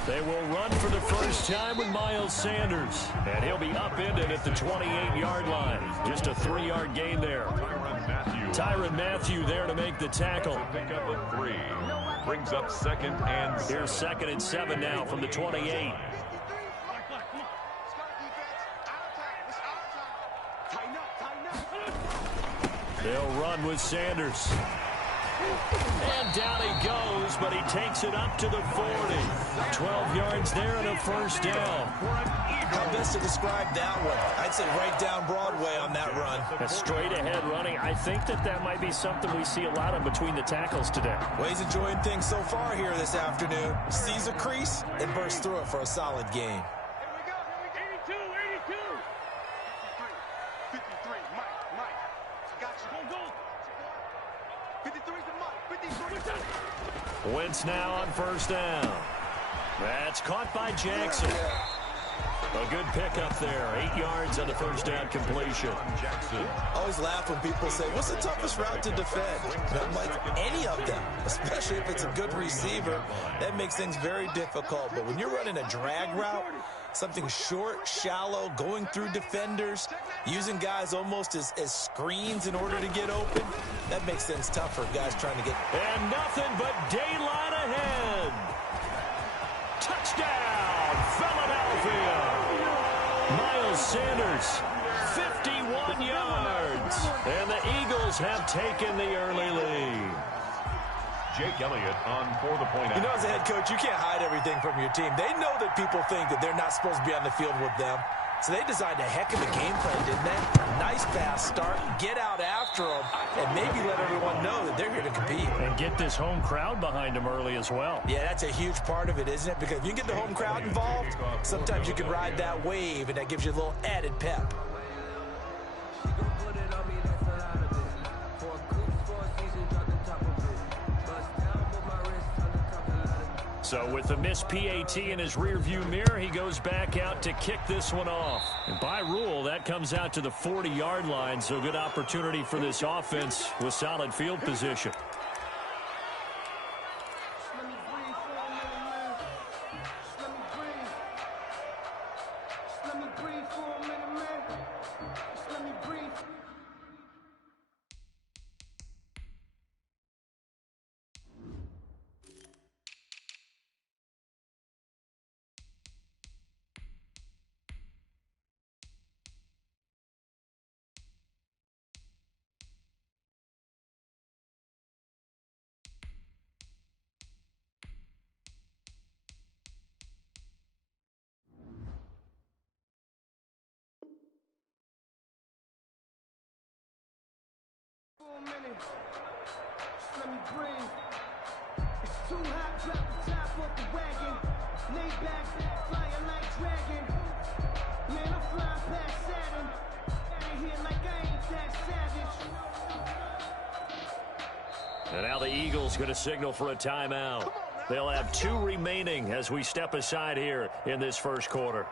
They will run for the first time with Miles Sanders, and he'll be upended at the 28-yard line. Just a 3-yard gain there. Tyrann Mathieu there to make the tackle. Pick up a 3. Brings up second and 7. Here's 2nd and 7 now from the 28. They'll run with Sanders. And down he goes, but he takes it up to the 40. 12 yards there and a first down. How best to describe that one? I'd say right down Broadway on that run. A straight ahead running. I think that might be something we see a lot of between the tackles today. Well, he's enjoying things so far here this afternoon. Sees a crease and bursts through it for a solid gain. Wentz now on first down. That's caught by Jackson. A good pickup there. 8 yards on the first down completion. I always laugh when people say, what's the toughest route to defend? And I'm like, any of them, especially if it's a good receiver. That makes things very difficult. But when you're running a drag route, something short, shallow, going through defenders, using guys almost as screens in order to get open, that makes things tough for guys trying to get. And nothing but daylight ahead. Touchdown, Philadelphia. Miles Sanders, 51 yards. And the Eagles have taken the early lead. Jake Elliott on for the point out. You know, as a head coach, you can't hide everything from your team. They know that people think that they're not supposed to be on the field with them. So they designed a heck of a game plan, didn't they? Nice fast start, get out after them, and maybe let everyone know that they're here to compete. And get this home crowd behind them early as well. Yeah, that's a huge part of it, isn't it? Because if you get the home crowd involved, sometimes you can ride that wave, and that gives you a little added pep. So with the missed PAT in his rearview mirror, he goes back out to kick this one off. And by rule, that comes out to the 40-yard line, so good opportunity for this offense with solid field position. Let me breathe. It's too hot, drop the top off the wagon. Lay back, flying like dragon. Man, I'm flying past Saturn. Out of here like I ain't that savage. And now the Eagles going to signal for a timeout. They'll have 2 remaining as we step aside here in this first quarter.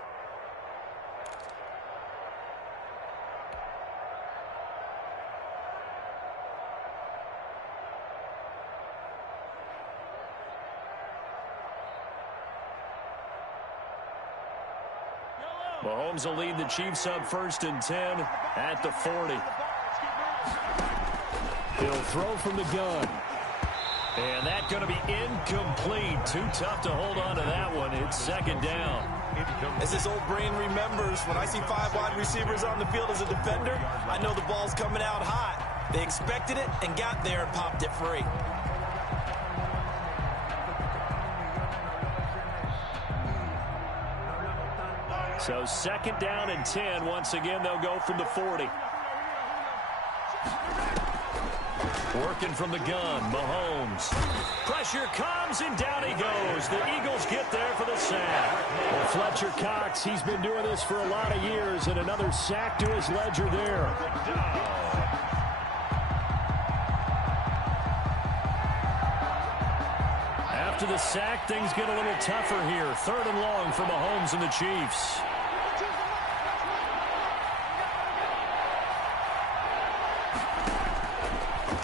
Mahomes will lead the Chiefs up 1st and 10 at the 40. He'll throw from the gun. And that's going to be incomplete. Too tough to hold on to that one. It's 2nd down. As this old brain remembers, when I see 5 wide receivers on the field as a defender, I know the ball's coming out hot. They expected it and got there and popped it free. So 2nd down and 10. Once again, they'll go from the 40. Working from the gun, Mahomes. Pressure comes, and down he goes. The Eagles get there for the sack. Well, Fletcher Cox, he's been doing this for a lot of years, and another sack to his ledger there. After the sack, things get a little tougher here. 3rd and long for Mahomes and the Chiefs.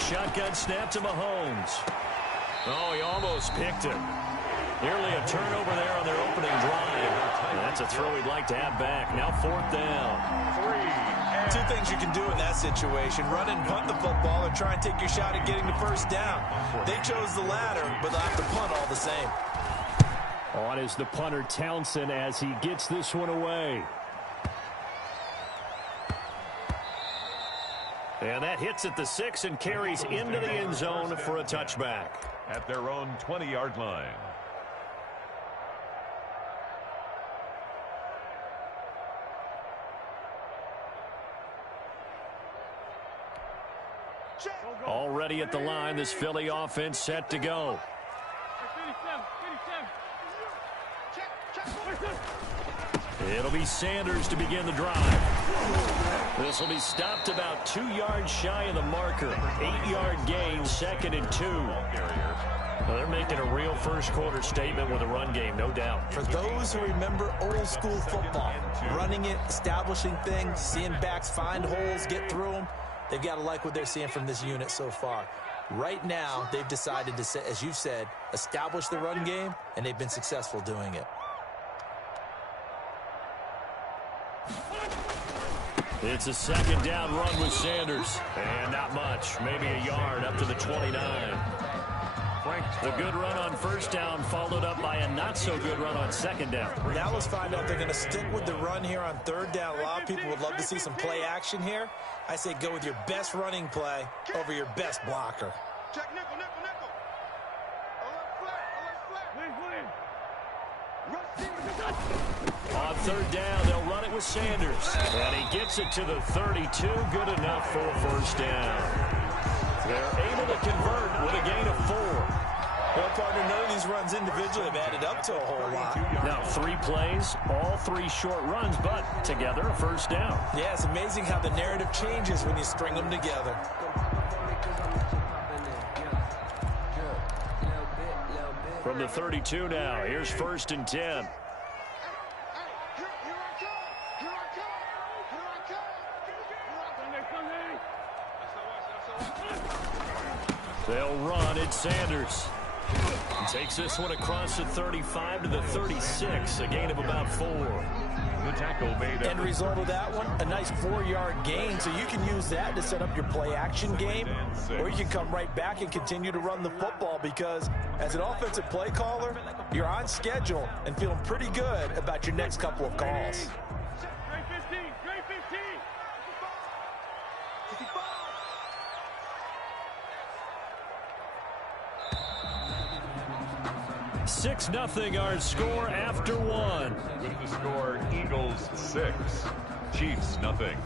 Shotgun snap to Mahomes. Oh, he almost picked it. Nearly a turnover there on their opening drive. That's a throw he'd like to have back. Now 4th down. 2 things you can do in that situation. Run and punt the football or try and take your shot at getting the 1st down. They chose the latter, but they'll have to punt all the same. On is the punter Townsend as he gets this one away. And that hits at the 6 and carries into the end zone for a touchback. At their own 20-yard line. Already at the line, this Philly offense set to go. It'll be Sanders to begin the drive. This will be stopped about 2 yards shy of the marker. 8-yard gain, 2nd and 2. Well, they're making a real first quarter statement with a run game, no doubt. For those who remember old school football, running it, establishing things, seeing backs find holes, get through them, they've got to like what they're seeing from this unit so far. Right now, they've decided to, as you've said, establish the run game, and they've been successful doing it. It's a 2nd down run with Sanders. And not much, maybe a yard up to the 29. The good run on 1st down followed up by a not-so-good run on 2nd down. Now let's find out if they're going to stick with the run here on 3rd down. A lot of people would love to see some play action here. I say go with your best running play over your best blocker. Check nickel, nickel, nickel. Alert flat, alert flat. Rush On third down, they'll run it with Sanders. And he gets it to the 32. Good enough for a first down. They're able to convert with a gain of 4. Well, partner, none of these runs individually have added up to a whole lot. Now, 3 plays, all 3 short runs, but together a first down. Yeah, it's amazing how the narrative changes when you string them together. From the 32 now, here's 1st and 10. They'll run. It's Sanders. Takes this one across the 35 to the 36, a gain of about 4. The tackle made. End result of that one, a nice 4-yard gain, so you can use that to set up your play-action game, or you can come right back and continue to run the football because as an offensive play caller, you're on schedule and feeling pretty good about your next couple of calls. Great 15, great 15. 6-0 our score after 1. With the score, Eagles 6, Chiefs nothing.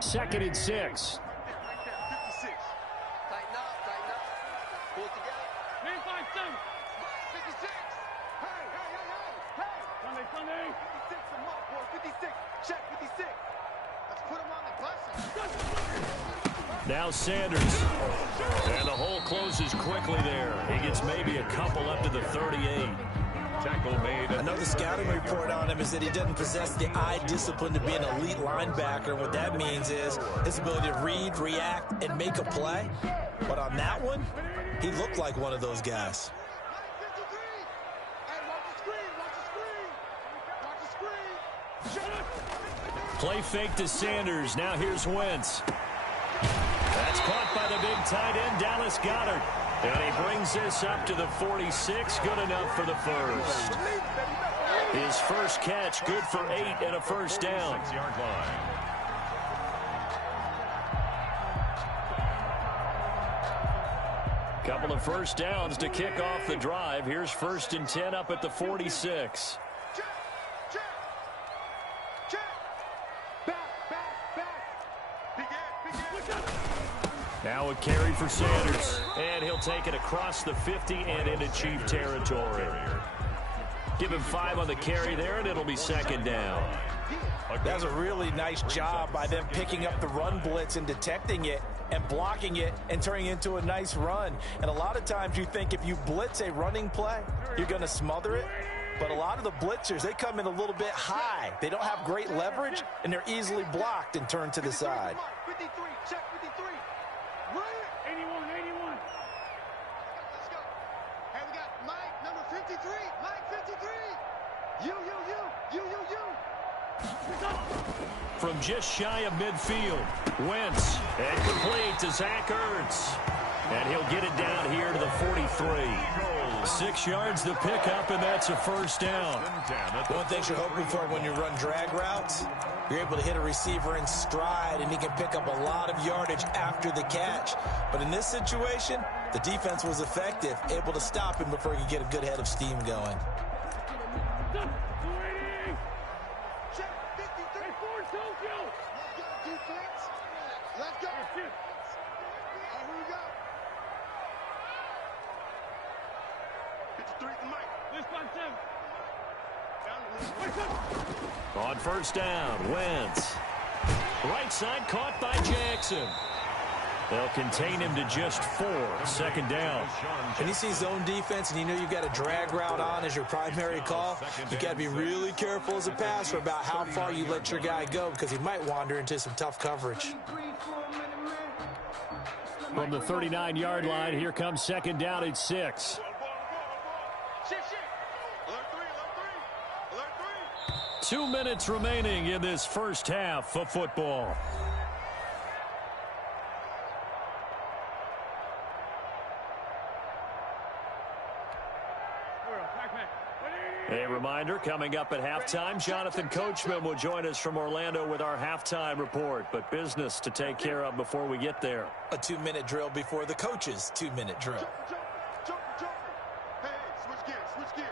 Second and 6. Now Sanders. And the hole closes quickly there. He gets maybe a couple up to the 38. Tackle made. I know the scouting report on him is that he doesn't possess the eye discipline to be an elite linebacker. What that means is his ability to read, react, and make a play. But on that one, he looked like one of those guys. Play fake to Sanders. Now here's Wentz. That's caught by the big tight end, Dallas Goedert. And he brings this up to the 46. Good enough for the first. His first catch, good for 8 and a first down. 6-yard line. Couple of first downs to kick off the drive. Here's 1st and 10 up at the 46. Now a carry for Sanders. And he'll take it across the 50 and into Chief territory. Give him 5 on the carry there, and it'll be 2nd down. That was a really nice job by them picking up the run blitz and detecting it and blocking it and turning it into a nice run. And a lot of times you think if you blitz a running play, you're going to smother it. But a lot of the blitzers, they come in a little bit high. They don't have great leverage, and they're easily blocked and turned to the side. 53, check 53. Run it. 81, 81. Let's go. Hey, we got Mike, number 53. Mike, 53. You. From just shy of midfield, Wentz, and complete to Zach Ertz. And he'll get it down here to the 43. 6 yards to pick up, and that's a first down. One thing you're hoping for when you run drag routes, you're able to hit a receiver in stride, and he can pick up a lot of yardage after the catch. But in this situation, the defense was effective, able to stop him before he could get a good head of steam going. Let's go. Here we go. 53 to Mike. This by 7. On first down, Wentz. Right side caught by Jackson. They'll contain him to just 4. 2nd down. When you see zone defense and you know you've got a drag route on as your primary call, you got to be really careful as a passer about how far you let your guy go because he might wander into some tough coverage. From the 39-yard line, here comes 2nd down at 6. 2 minutes remaining in this first half of football. A reminder, coming up at halftime, Jonathan Coachman will join us from Orlando with our halftime report, but business to take care of before we get there. A 2-minute drill before the coach's 2-minute drill. Hey, switch gears.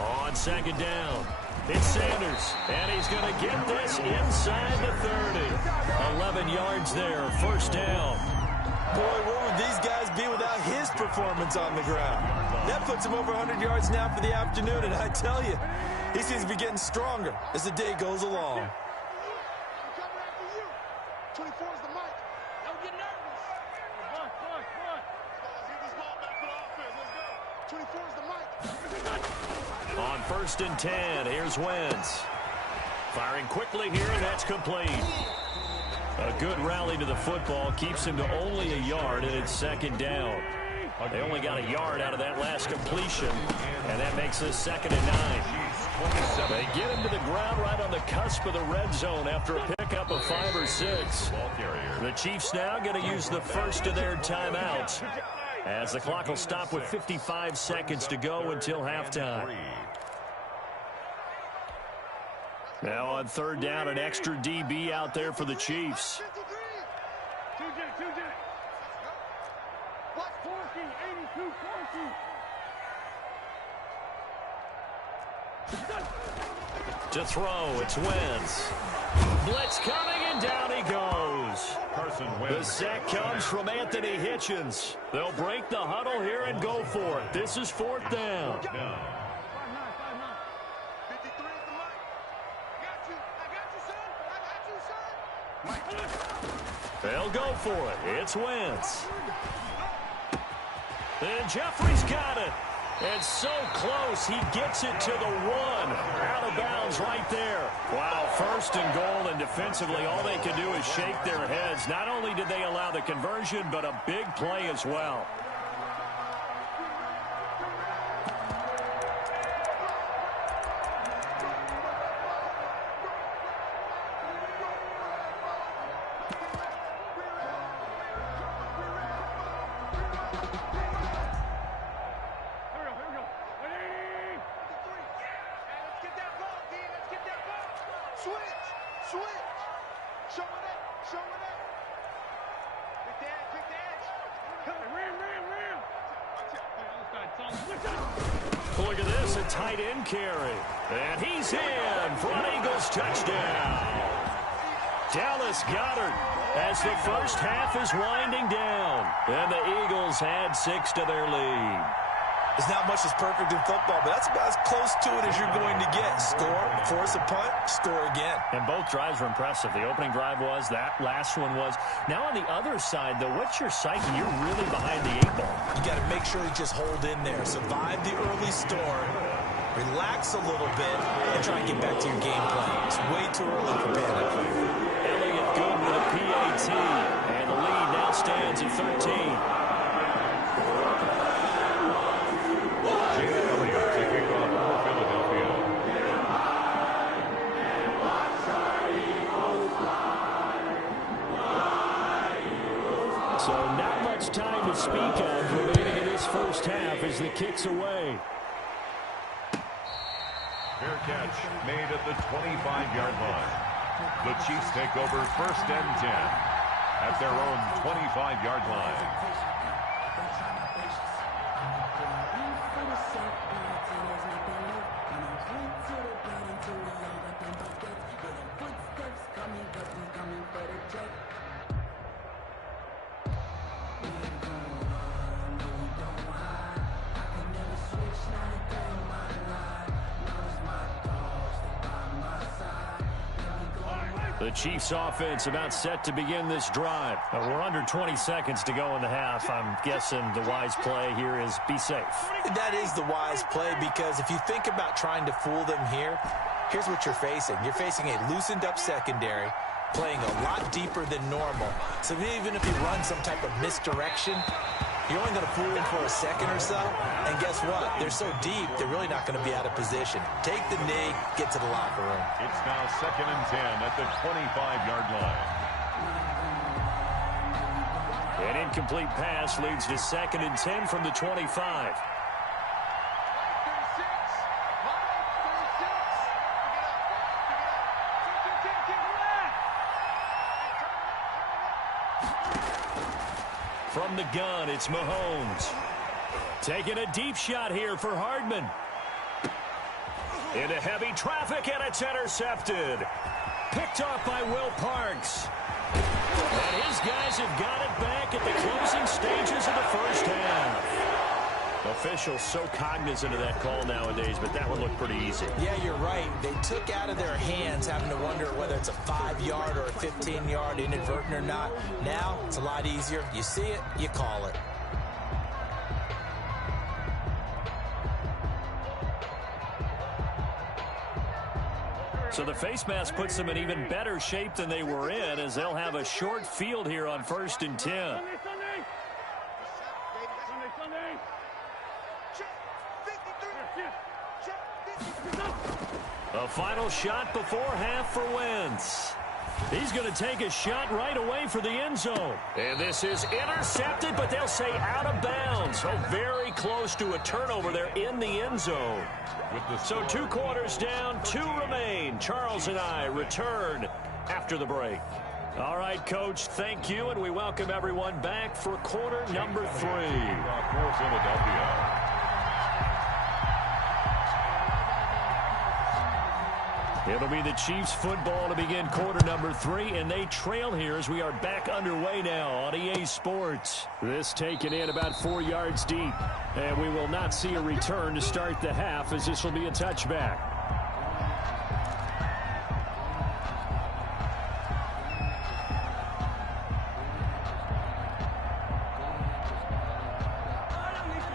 On second down, it's Sanders, and he's going to get this inside the 30. 11 yards there, first down. Boy, where would these guys be without his performance on the ground? That puts him over 100 yards now for the afternoon, and I tell you, he seems to be getting stronger as the day goes along. I'm coming after you. 24 is the mic. Don't get nervous. Let's get this ball back for the offense. Let's go. 24 is the mic. On 1st and 10, here's Wentz. Firing quickly here, and that's complete. A good rally to the football keeps him to only a yard, and it's second down. They only got a yard out of that last completion, and that makes this 2nd and 9. They get him to the ground right on the cusp of the red zone after a pickup of 5 or 6. The Chiefs now going to use the first of their timeouts, as the clock will stop with 55 seconds to go until halftime. Now on 3rd down, an extra DB out there for the Chiefs. To throw, it's Wentz. Blitz coming, and down he goes. The sack comes from Anthony Hitchens. They'll break the huddle here and go for it. This is 4th down. They'll go for it. It's Wentz. And Jeffrey's got it. And so close, he gets it to the 1. Out of bounds right there. Wow, 1st and goal, and defensively, all they can do is shake their heads. Not only did they allow the conversion, but a big play as well. Look at this, a tight end carry. And he's in for an Eagles touchdown. Dallas Goedert as the first half is winding down. And the Eagles add 6 to their lead. There's not much that's perfect in football, but that's about as close to it as you're going to get. Score, force a punt, score again. And both drives were impressive. The opening drive was, that last one was. Now on the other side, though, what's your psyche? You're really behind the 8 ball. You got to make sure you just hold in there. Survive the early storm, relax a little bit, and try and get back to your game plan. It's way too early for panic. Elliott good with a PAT, and the lead now stands at 13. So not much time to speak of remaining in this first half as the kick's away. Fair catch made at the 25-yard line. The Chiefs take over 1st and 10 at their own 25-yard line. The Chiefs offense about set to begin this drive. We're under 20 seconds to go in the half. I'm guessing the wise play here is be safe. That is the wise play, because if you think about trying to fool them here, here's what you're facing. You're facing a loosened up secondary, playing a lot deeper than normal. So even if you run some type of misdirection, you're only going to fool them for a second or so. And guess what? They're so deep, they're really not going to be out of position. Take the knee, get to the locker room. It's now 2nd and 10 at the 25-yard line. An incomplete pass leads to 2nd and 10 from the 25. From the gun, it's Mahomes. Taking a deep shot here for Hardman. Into heavy traffic, and it's intercepted. Picked off by Will Parks. And his guys have got it back at the closing stages of the first half. Officials so cognizant of that call nowadays, but that one looked pretty easy. Yeah, you're right. They took out of their hands having to wonder whether it's a 5-yard or a 15-yard inadvertent or not. Now, it's a lot easier. You see it, you call it. So the face mask puts them in even better shape than they were in, as they'll have a short field here on 1st and 10. A final shot before half for Wentz. He's going to take a shot right away for the end zone. And this is intercepted, but they'll say out of bounds. So very close to a turnover there in the end zone. So 2 quarters down, 2 remain. Charles and I return after the break. All right, Coach, thank you, and we welcome everyone back for quarter number 3. For Philadelphia. It'll be the Chiefs football to begin quarter number 3, and they trail here as we are back underway now on EA Sports. This taken in about 4 yards deep, and we will not see a return to start the half, as this will be a touchback.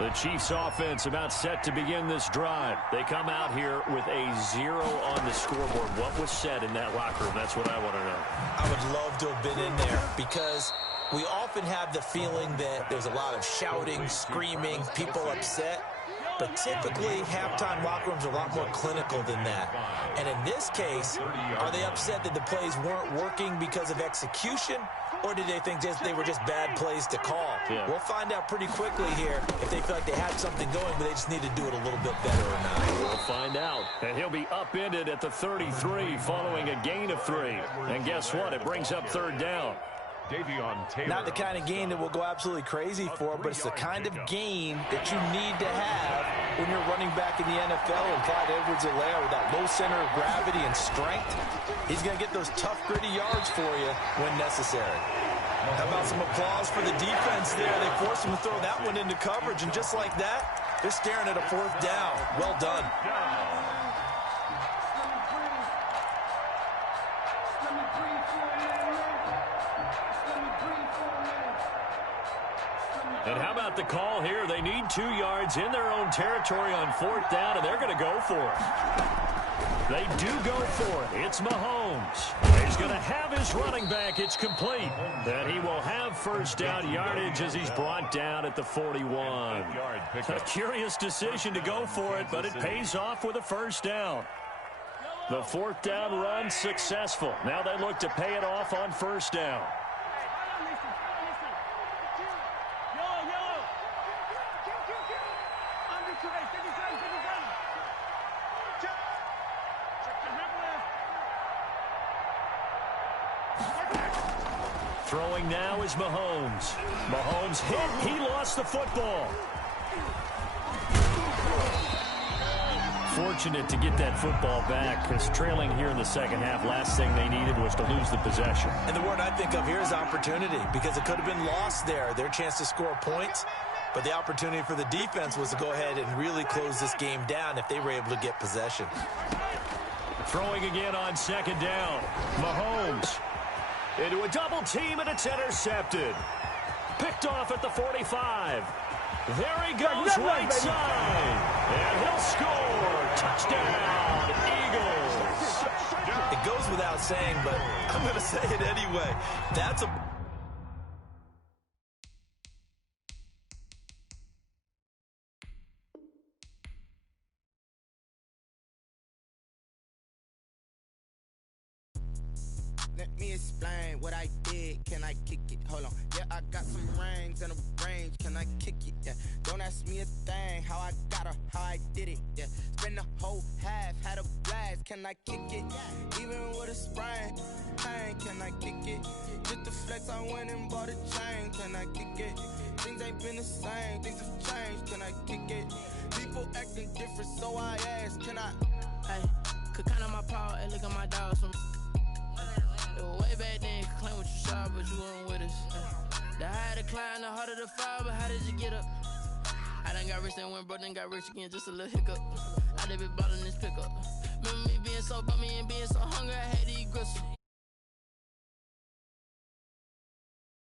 The Chiefs offense about set to begin this drive. They come out here with a 0 on the scoreboard. What was said in that locker room? That's what I want to know. I would love to have been in there, because we often have the feeling that there's a lot of shouting, screaming, people upset. But typically, halftime locker rooms are a lot more clinical than that. And in this case, are they upset that the plays weren't working because of execution? Or did they think they were just bad plays to call? Yeah. We'll find out pretty quickly here if they feel like they had something going, but they just need to do it a little bit better or not. We'll find out. And he'll be upended at the 33 following a gain of 3. And guess what? It brings up 3rd down. Not the kind of gain that we'll go absolutely crazy for, but it's the kind of gain that you need to have when you're running back in the NFL. And Clyde Edwards-Helaire, with that low center of gravity and strength, he's going to get those tough, gritty yards for you when necessary. How about some applause for the defense there? They forced him to throw that one into coverage, and just like that, they're staring at a 4th down. Well done. And how about the call here? They need 2 yards in their own territory on 4th down, and they're going to go for it. They do go for it. It's Mahomes. He's going to have his running back. It's complete. And he will have 1st down yardage as he's brought down at the 41. A curious decision to go for it, but it pays off with a 1st down. The 4th down run successful. Now they look to pay it off on 1st down. Throwing now is Mahomes. Mahomes hit. He lost the football. Fortunate to get that football back, because trailing here in the second half, last thing they needed was to lose the possession. And the word I think of here is opportunity, because it could have been lost there. Their chance to score points, but the opportunity for the defense was to go ahead and really close this game down if they were able to get possession. Throwing again on 2nd down. Mahomes into a double team, and it's intercepted. Picked off at the 45. There he goes, right side. And he'll score. Touchdown, Eagles. It goes without saying, but I'm going to say it anyway. That's a... me explain what I did. Can I kick it? Hold on. Yeah, I got some rings and a range. Can I kick it? Yeah. Don't ask me a thing. How I got her, how I did it. Yeah. Spend the whole half, had a blast. Can I kick it? Even with a sprain. Pain, can I kick it? Just the flex, I went and bought a chain. Can I kick it? Things ain't been the same. Things have changed. Can I kick it? People acting different, so I ask. Can I? Hey, could count on my power and look at my dogs from. It was way back then, could claim what you saw, but you weren't with us. The higher the climb, the harder the fall, but how did you get up? I done got rich and went broke, then got rich again, just a little hiccup. I done been ballin' this pickup. Remember me being so bummy and being so hungry, I had to eat gristle.